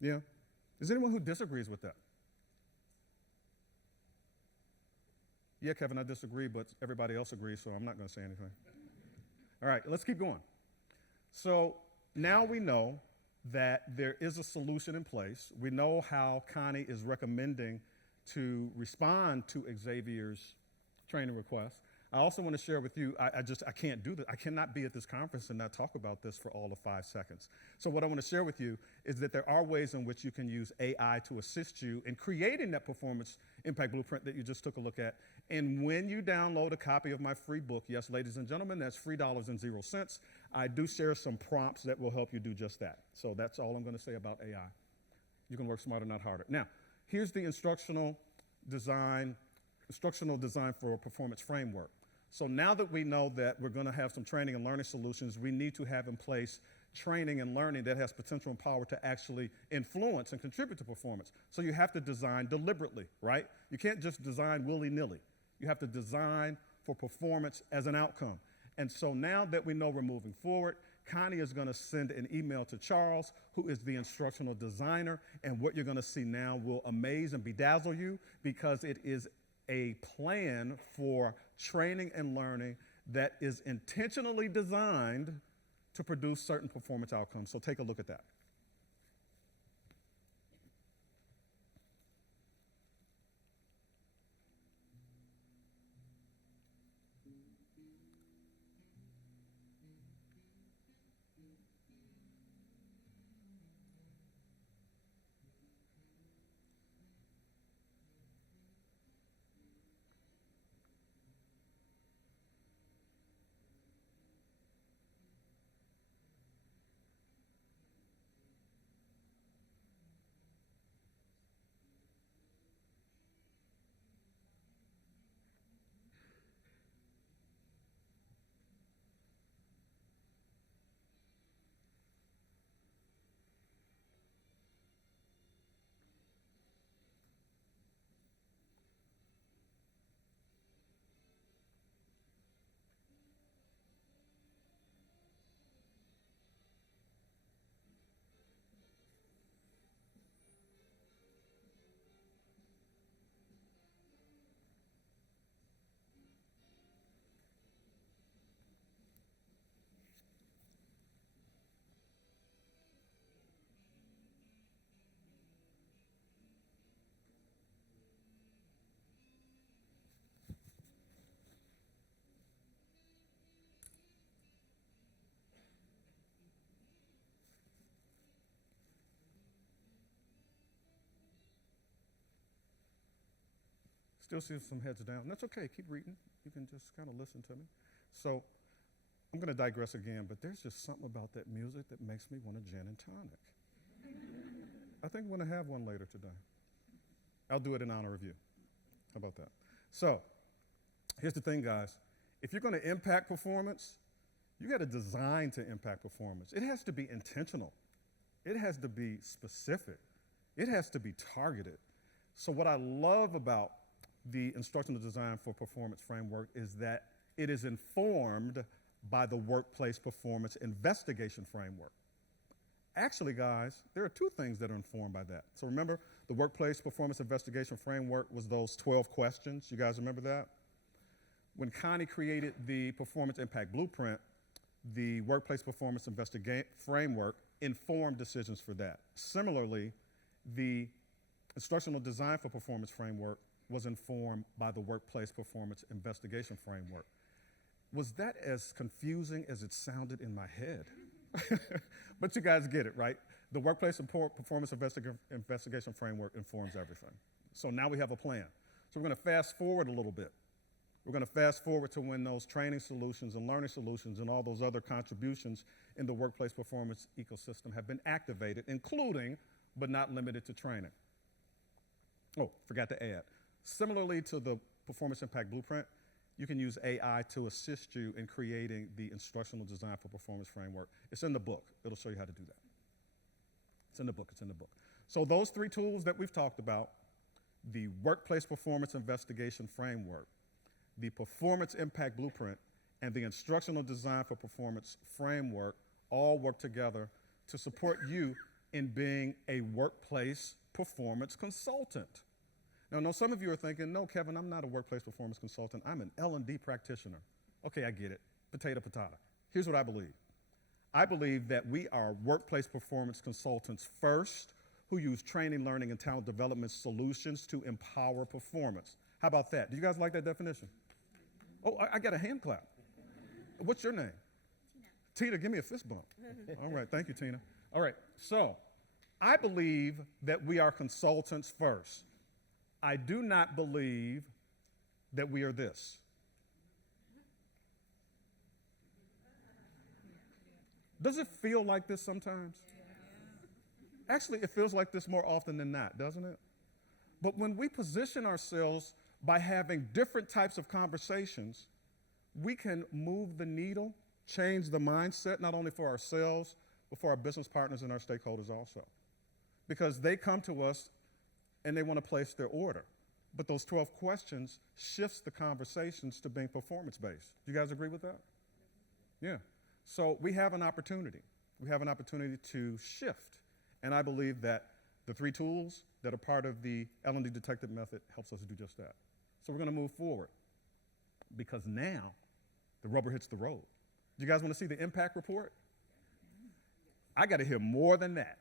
Yeah? Is there anyone who disagrees with that? Yeah, Kevin, I disagree, but everybody else agrees, so I'm not going to say anything. All right, let's keep going. So now we know that there is a solution in place. We know how Connie is recommending to respond to Xavier's training request. I also want to share with you, I can't do this. I cannot be at this conference and not talk about this for all of 5 seconds. So what I want to share with you is that there are ways in which you can use AI to assist you in creating that performance impact blueprint that you just took a look at. And when you download a copy of my free book, yes, ladies and gentlemen, that's $3.00, I do share some prompts that will help you do just that. So that's all I'm going to say about AI. You can work smarter, not harder. Now, here's the instructional design for a performance framework. So now that we know that we're going to have some training and learning solutions, we need to have in place training and learning that has potential and power to actually influence and contribute to performance. So you have to design deliberately, right? You can't just design willy-nilly. You have to design for performance as an outcome. And so now that we know we're moving forward, Connie is going to send an email to Charles, who is the instructional designer, and what you're going to see now will amaze and bedazzle you, because it is a plan for training and learning that is intentionally designed to produce certain performance outcomes. So take a look at that. Still see some heads down. That's okay. Keep reading. You can just kind of listen to me. So I'm going to digress again, but there's just something about that music that makes me want a gin and tonic. I think I'm going to have one later today. I'll do it in honor of you. How about that? So here's the thing, guys. If you're going to impact performance, you got to design to impact performance. It has to be intentional. It has to be specific. It has to be targeted. So what I love about the instructional design for performance framework is that it is informed by the workplace performance investigation framework. Actually, guys, there are 2 things that are informed by that. So remember, the workplace performance investigation framework was those 12 questions. You guys remember that? When Connie created the performance impact blueprint, the workplace performance investigation framework informed decisions for that. Similarly, the instructional design for performance framework was informed by the workplace performance investigation framework. Was that as confusing as it sounded in my head? But you guys get it, right? The workplace performance investigation framework informs everything. So now we have a plan. So we're going to fast forward a little bit. We're going to fast forward to when those training solutions and learning solutions and all those other contributions in the workplace performance ecosystem have been activated, including, but not limited to, training. Oh, forgot to add. Similarly to the Performance Impact Blueprint, you can use AI to assist you in creating the instructional design for performance framework. It's in the book. It'll show you how to do that. It's in the book. It's in the book. So those three tools that we've talked about, the Workplace Performance Investigation Framework, the Performance Impact Blueprint, and the Instructional Design for Performance Framework all work together to support you in being a workplace performance consultant. Now, I know some of you are thinking, no, Kevin, I'm not a workplace performance consultant. I'm an L&D practitioner. Okay, I get it. Potato, potato. Here's what I believe. I believe that we are workplace performance consultants first who use training, learning, and talent development solutions to empower performance. How about that? Do you guys like that definition? Oh, I got a hand clap. What's your name? Tina. Tina, give me a fist bump. All right, thank you, Tina. All right, so I believe that we are consultants first. I do not believe that we are this. Does it feel like this sometimes? Actually, it feels like this more often than not, doesn't it? But when we position ourselves by having different types of conversations, we can move the needle, change the mindset, not only for ourselves, but for our business partners and our stakeholders also. Because they come to us and they want to place their order. But those 12 questions shifts the conversations to being performance-based. Do you guys agree with that? Yeah. So we have an opportunity. We have an opportunity to shift. And I believe that the three tools that are part of the L&D Detective method helps us do just that. So we're going to move forward because now the rubber hits the road. Do you guys want to see the impact report? I got to hear more than that.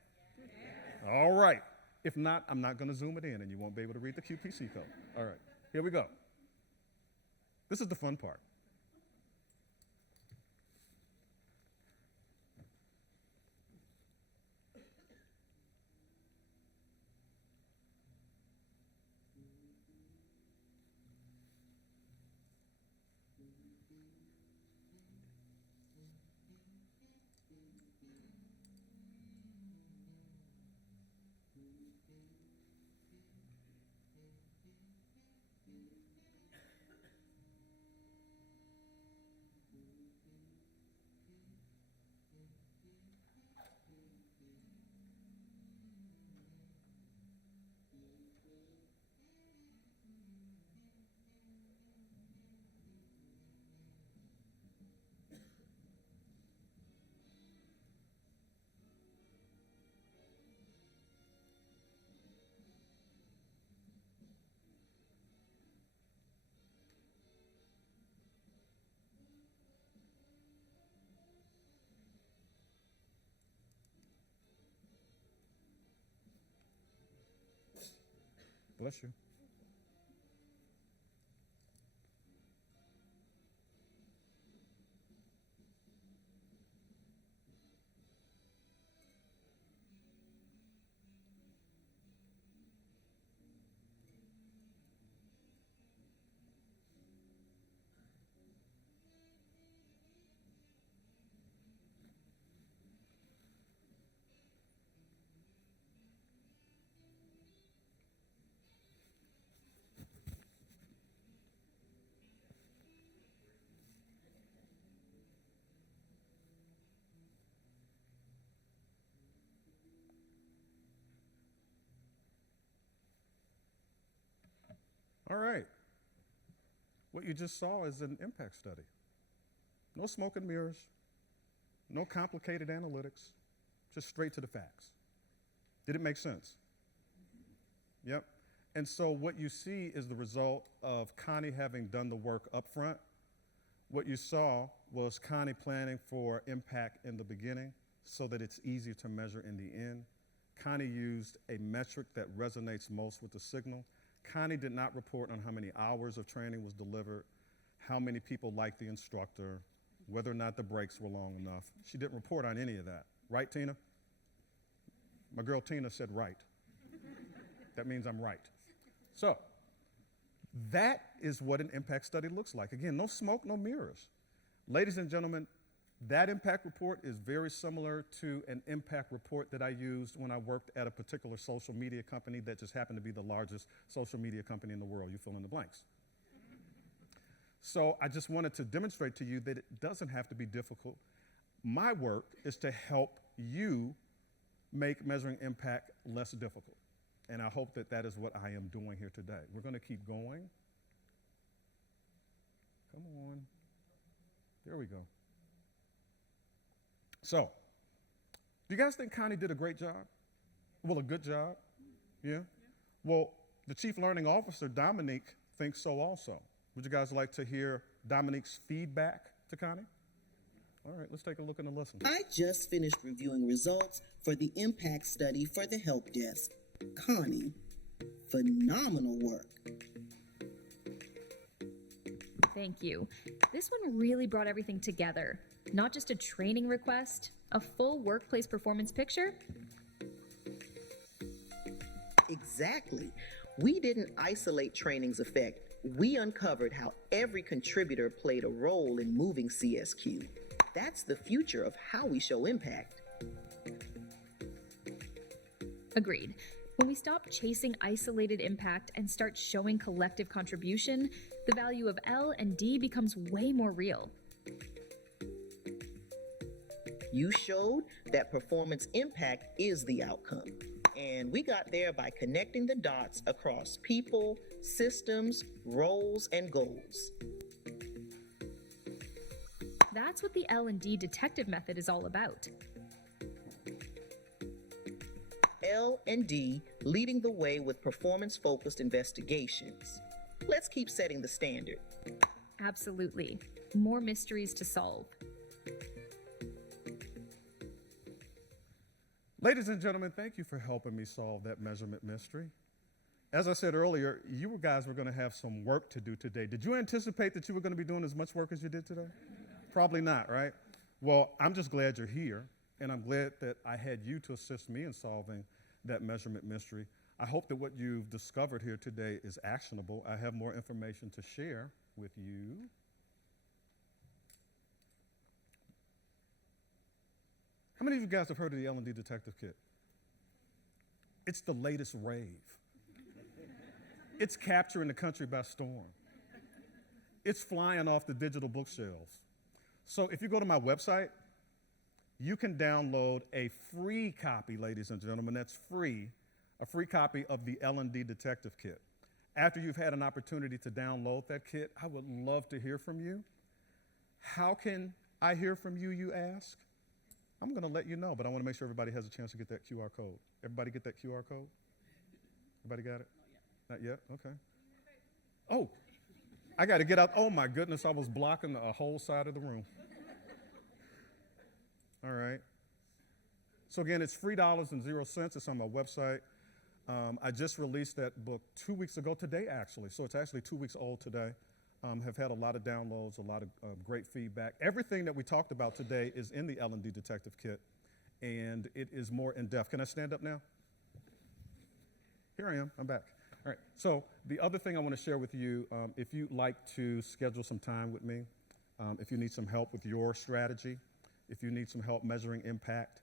All right. If not, I'm not going to zoom it in and you won't be able to read the QPC code. All right, here we go. This is the fun part. Bless you. All right. What you just saw is an impact study. No smoke and mirrors, no complicated analytics, just straight to the facts. Did it make sense? Yep. And so what you see is the result of Connie having done the work up front. What you saw was Connie planning for impact in the beginning so that it's easier to measure in the end. Connie used a metric that resonates most with the signal. Connie did not report on how many hours of training was delivered, how many people liked the instructor, whether or not the breaks were long enough. She didn't report on any of that. Right, Tina? My girl Tina said right. That means I'm right. So That is what an impact study looks like. Again, no smoke, no mirrors. Ladies and gentlemen, that impact report is very similar to an impact report that I used when I worked at a particular social media company that just happened to be the largest social media company in the world. You fill in the blanks. So I just wanted to demonstrate to you that it doesn't have to be difficult. My work is to help you make measuring impact less difficult. And I hope that that is what I am doing here today. We're going to keep going. Come on. There we go. So, do you guys think Connie did a great job? Well, a good job? Yeah? Well, the Chief Learning Officer, Dominique, thinks so also. Would you guys like to hear Dominique's feedback to Connie? All right, let's take a look and a listen. I just finished reviewing results for the impact study for the help desk. Connie, phenomenal work. Thank you. This one really brought everything together. Not just a training request, a full workplace performance picture. Exactly. We didn't isolate training's effect. We uncovered how every contributor played a role in moving CSQ. That's the future of how we show impact. Agreed. When we stop chasing isolated impact and start showing collective contribution, the value of L&D becomes way more real. You showed that performance impact is the outcome. And we got there by connecting the dots across people, systems, roles, and goals. That's what the L&D Detective method is all about. L&D leading the way with performance-focused investigations. Let's keep setting the standard. Absolutely. More mysteries to solve. Ladies and gentlemen, thank you for helping me solve that measurement mystery. As I said earlier, you guys were going to have some work to do today. Did you anticipate that you were going to be doing as much work as you did today? Probably not, right? Well, I'm just glad you're here, and I'm glad that I had you to assist me in solving that measurement mystery. I hope that what you've discovered here today is actionable. I have more information to share with you. How many of you guys have heard of the L&D Detective Kit? It's the latest rave. It's capturing the country by storm. It's flying off the digital bookshelves. So if you go to my website, you can download a free copy, ladies and gentlemen, that's free, a free copy of the L&D Detective Kit. After you've had an opportunity to download that kit, I would love to hear from you. How can I hear from you, you ask? I'm going to let you know, but I want to make sure everybody has a chance to get that QR code. Everybody get that QR code? Everybody got it? Not yet? Okay. Oh, I got to get out. Oh, my goodness, I was blocking a whole side of the room. All right. So again, it's $3.00. It's on my website. I just released that book 2 weeks ago today, actually. So it's actually 2 weeks old today. Have had a lot of downloads, a lot of great feedback. Everything that we talked about today is in the L&D Detective Kit, and it is more in-depth. Can I stand up now? Here I am. I'm back. All right. So the other thing I want to share with you, if you'd like to schedule some time with me, if you need some help with your strategy, if you need some help measuring impact,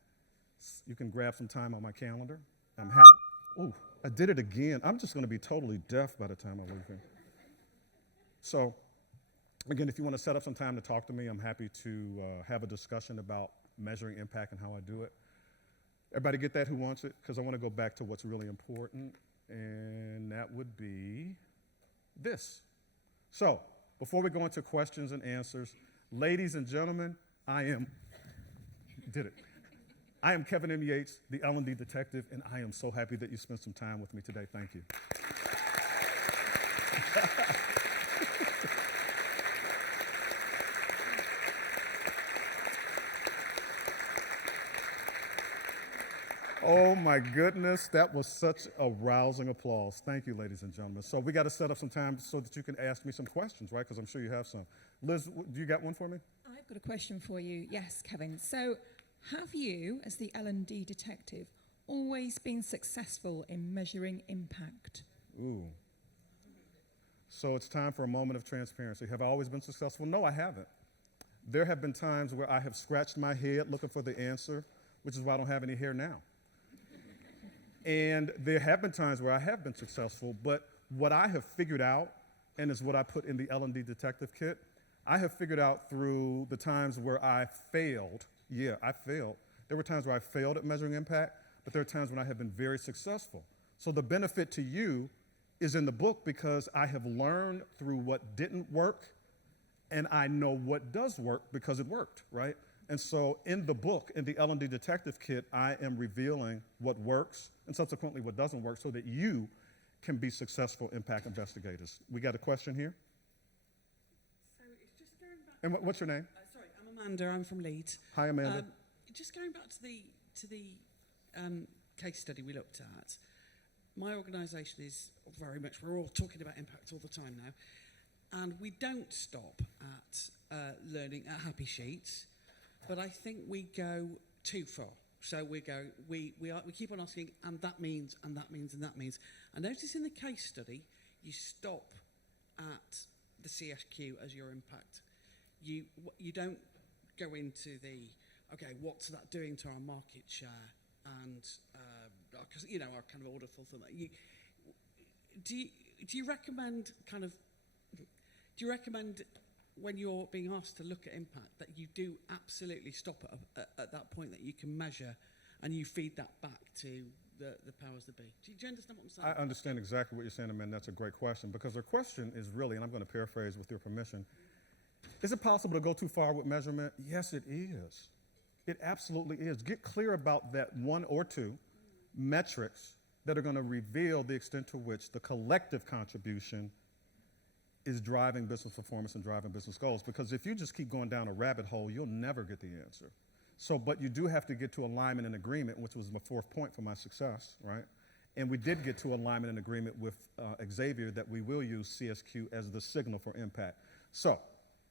you can grab some time on my calendar. I'm happy. Oh, I did it again. I'm just going to be totally deaf by the time I leave here. So, again, if you want to set up some time to talk to me, I'm happy to have a discussion about measuring impact and how I do it. Everybody get that who wants it? Because I want to go back to what's really important, and that would be this. So, before we go into questions and answers, ladies and gentlemen, I am Kevin M. Yates, the L&D Detective, and I am so happy that you spent some time with me today. Thank you. Oh my goodness, that was such a rousing applause. Thank you, ladies and gentlemen. So we got to set up some time so that you can ask me some questions, right? Because I'm sure you have some. Liz, do you got one for me? I've got a question for you. Yes, Kevin. So have you, as the L&D Detective, always been successful in measuring impact? Ooh. So it's time for a moment of transparency. Have I always been successful? No, I haven't. There have been times where I have scratched my head looking for the answer, which is why I don't have any hair now. And there have been times where I have been successful, but what I have figured out, and is what I put in the L&D Detective Kit, I have figured out through the times where I failed. Yeah, I failed. There were times where I failed at measuring impact, but there are times when I have been very successful. So the benefit to you is in the book because I have learned through what didn't work, and I know what does work because it worked, right? And so in the book, in the L&D Detective Kit, I am revealing what works and subsequently what doesn't work so that you can be successful impact investigators. We got a question here? So it's just going back. And what's your name? Sorry, I'm Amanda. I'm from Leeds. Hi, Amanda. Just going back to the case study we looked at. My organisation is very much. We're all talking about impact all the time now, and we don't stop at learning at happy sheets, but I think we go too far. So we keep on asking, and that means, and that means, and that means. I notice in the case study, you stop at the CSQ as your impact. You don't go into the, okay, what's that doing to our market share and our kind of order fulfillment. Do you recommend when you're being asked to look at impact that you do absolutely stop at that point that you can measure and you feed that back to the powers that be? Do you understand what I'm saying? I understand exactly what you're saying, Amanda. That's a great question because the question is really, and I'm going to paraphrase with your permission, is it possible to go too far with measurement? Yes, it is. It absolutely is. Get clear about that one or two metrics that are going to reveal the extent to which the collective contribution is driving business performance and driving business goals. Because if you just keep going down a rabbit hole, you'll never get the answer. So, but you do have to get to alignment and agreement, which was my fourth point for my success, right? And we did get to alignment and agreement with Xavier that we will use CSQ as the signal for impact. So,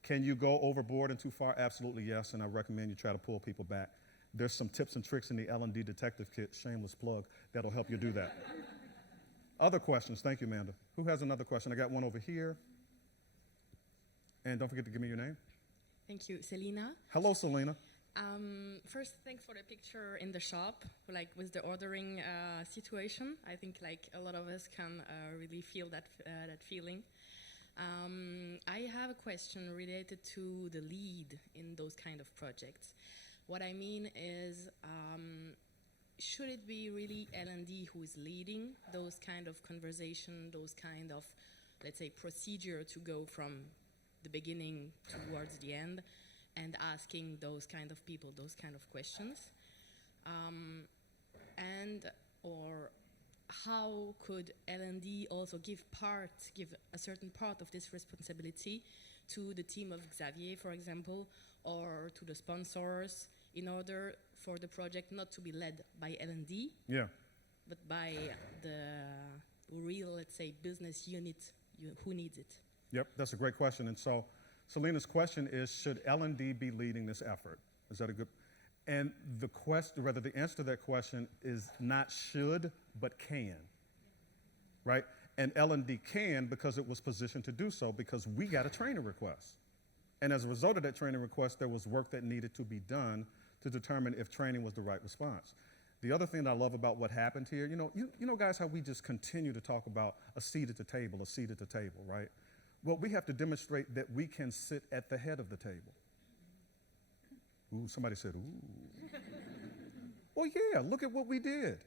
can you go overboard and too far? Absolutely yes, and I recommend you try to pull people back. There's some tips and tricks in the L&D Detective Kit, shameless plug, that'll help you do that. Other questions? Thank you, Amanda. Who has another question? I got one over here. And don't forget to give me your name. Thank you, Selena. Hello, Selena. First, thanks for the picture in the shop, like with the ordering situation. I think like a lot of us can really feel that feeling. I have a question related to the lead in those kind of projects. What I mean is, should it be really L&D who is leading those kind of conversation, those kind of, let's say, procedure to go from the beginning towards the end and asking those kind of people those kind of questions? Or how could L&D also give a certain part of this responsibility to the team of Xavier, for example, or to the sponsors in order for the project not to be led by L&D, but by the real, let's say, business unit who needs it? Yep, that's a great question. And so Selena's question is, should L&D be leading this effort? Is that a good? And the answer to that question is not should, but can, right? And L&D can because it was positioned to do so because we got a training request. And as a result of that training request, there was work that needed to be done to determine if training was the right response. The other thing that I love about what happened here, you know, guys, how we just continue to talk about a seat at the table, right? Well, we have to demonstrate that we can sit at the head of the table. Ooh, somebody said, ooh. Well, yeah, look at what we did.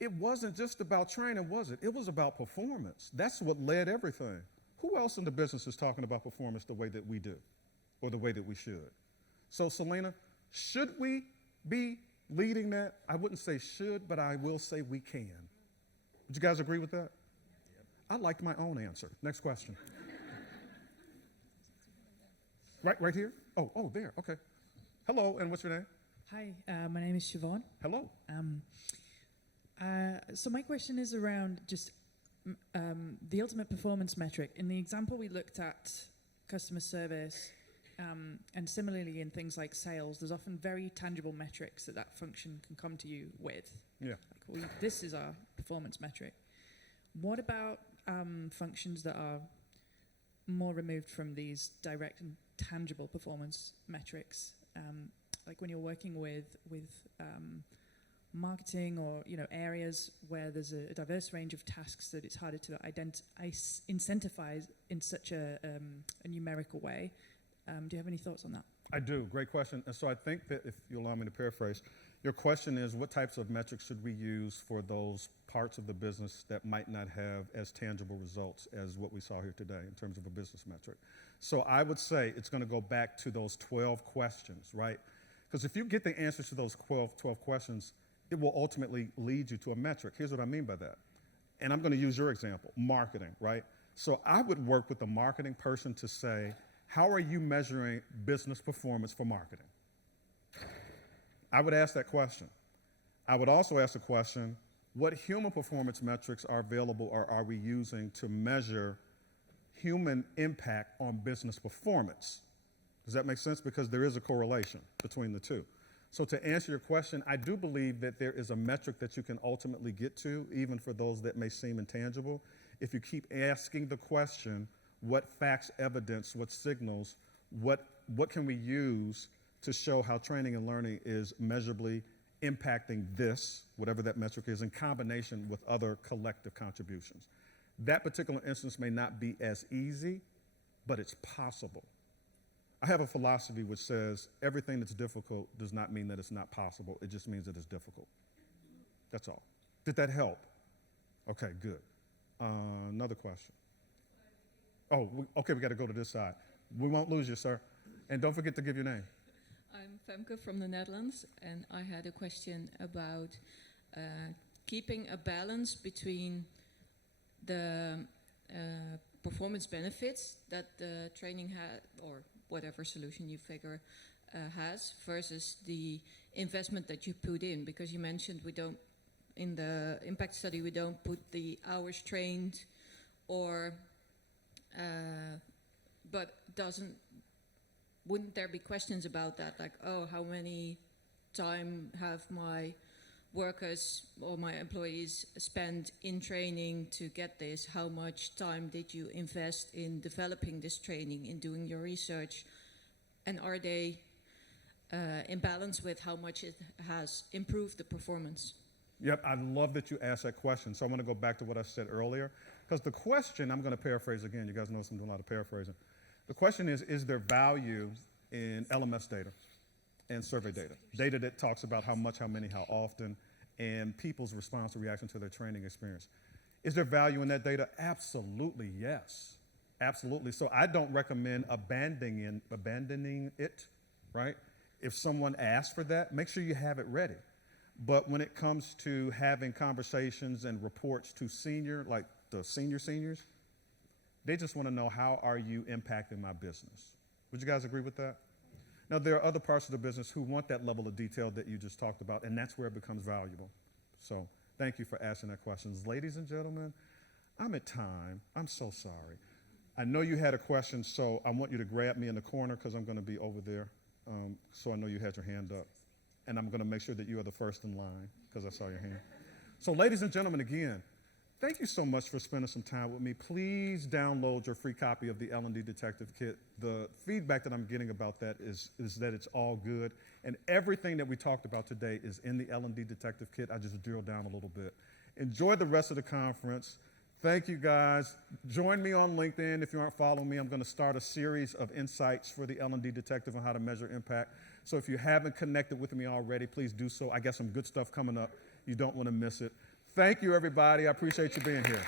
It wasn't just about training, was it? It was about performance. That's what led everything. Who else in the business is talking about performance the way that we do, or the way that we should? So, Selena, should we be leading that? I wouldn't say should, but I will say we can. Would you guys agree with that? I liked my own answer. Next question. Right here? Oh, there, okay. Hello, and what's your name? Hi, my name is Siobhan. Hello. So my question is around just the ultimate performance metric. In the example we looked at, customer service, and similarly in things like sales, there's often very tangible metrics that function can come to you with. Yeah. Like, this is our performance metric. What about functions that are more removed from these direct and tangible performance metrics, like when you're working with marketing or areas where there's a diverse range of tasks that it's harder to incentivize in such a numerical way. Do you have any thoughts on that? I do. Great question. And so I think that if you allow me to paraphrase, your question is what types of metrics should we use for those parts of the business that might not have as tangible results as what we saw here today in terms of a business metric. So I would say it's going to go back to those 12 questions, right? Because if you get the answers to those 12 questions, it will ultimately lead you to a metric. Here's what I mean by that. And I'm going to use your example, marketing, right? So I would work with the marketing person to say, how are you measuring business performance for marketing? I would ask that question. I would also ask the question, what human performance metrics are available or are we using to measure human impact on business performance? Does that make sense? Because there is a correlation between the two. So to answer your question, I do believe that there is a metric that you can ultimately get to, even for those that may seem intangible, if you keep asking the question, what facts, evidence, what signals, what can we use to show how training and learning is measurably impacting this, whatever that metric is, in combination with other collective contributions. That particular instance may not be as easy, but it's possible. I have a philosophy which says everything that's difficult does not mean that it's not possible. It just means that it's difficult. That's all. Did that help? Okay, good. Another question. Oh, okay, we got to go to this side. We won't lose you, sir. And don't forget to give your name. I'm Femke from the Netherlands, and I had a question about keeping a balance between the performance benefits that the training or whatever solution you figure has versus the investment that you put in, because you mentioned in the impact study we don't put the hours trained or but wouldn't there be questions about that, like, oh, how many time have my workers or my employees spent in training to get this? How much time did you invest in developing this training, in doing your research? And are they in balance with how much it has improved the performance? Yep, I love that you asked that question. So I want to go back to what I said earlier, because the question, I'm going to paraphrase again. You guys notice I'm doing a lot of paraphrasing. The question is there value in LMS data and survey data? Data that talks about how much, how many, how often, and people's response or reaction to their training experience. Is there value in that data? Absolutely, yes. Absolutely. So I don't recommend abandoning it, right? If someone asks for that, make sure you have it ready. But when it comes to having conversations and reports to like the seniors, they just want to know, how are you impacting my business? Would you guys agree with that? Now, there are other parts of the business who want that level of detail that you just talked about, and that's where it becomes valuable. So thank you for asking that question. Ladies and gentlemen, I'm at time. I'm so sorry. I know you had a question, so I want you to grab me in the corner because I'm going to be over there. So I know you had your hand up. And I'm going to make sure that you are the first in line because I saw your hand. So ladies and gentlemen, again, thank you so much for spending some time with me. Please download your free copy of the L&D Detective Kit. The feedback that I'm getting about that is that it's all good. And everything that we talked about today is in the L&D Detective Kit. I just drilled down a little bit. Enjoy the rest of the conference. Thank you, guys. Join me on LinkedIn. If you aren't following me, I'm going to start a series of insights for the L&D Detective on how to measure impact. So if you haven't connected with me already, please do so. I got some good stuff coming up. You don't want to miss it. Thank you, everybody. I appreciate you being here.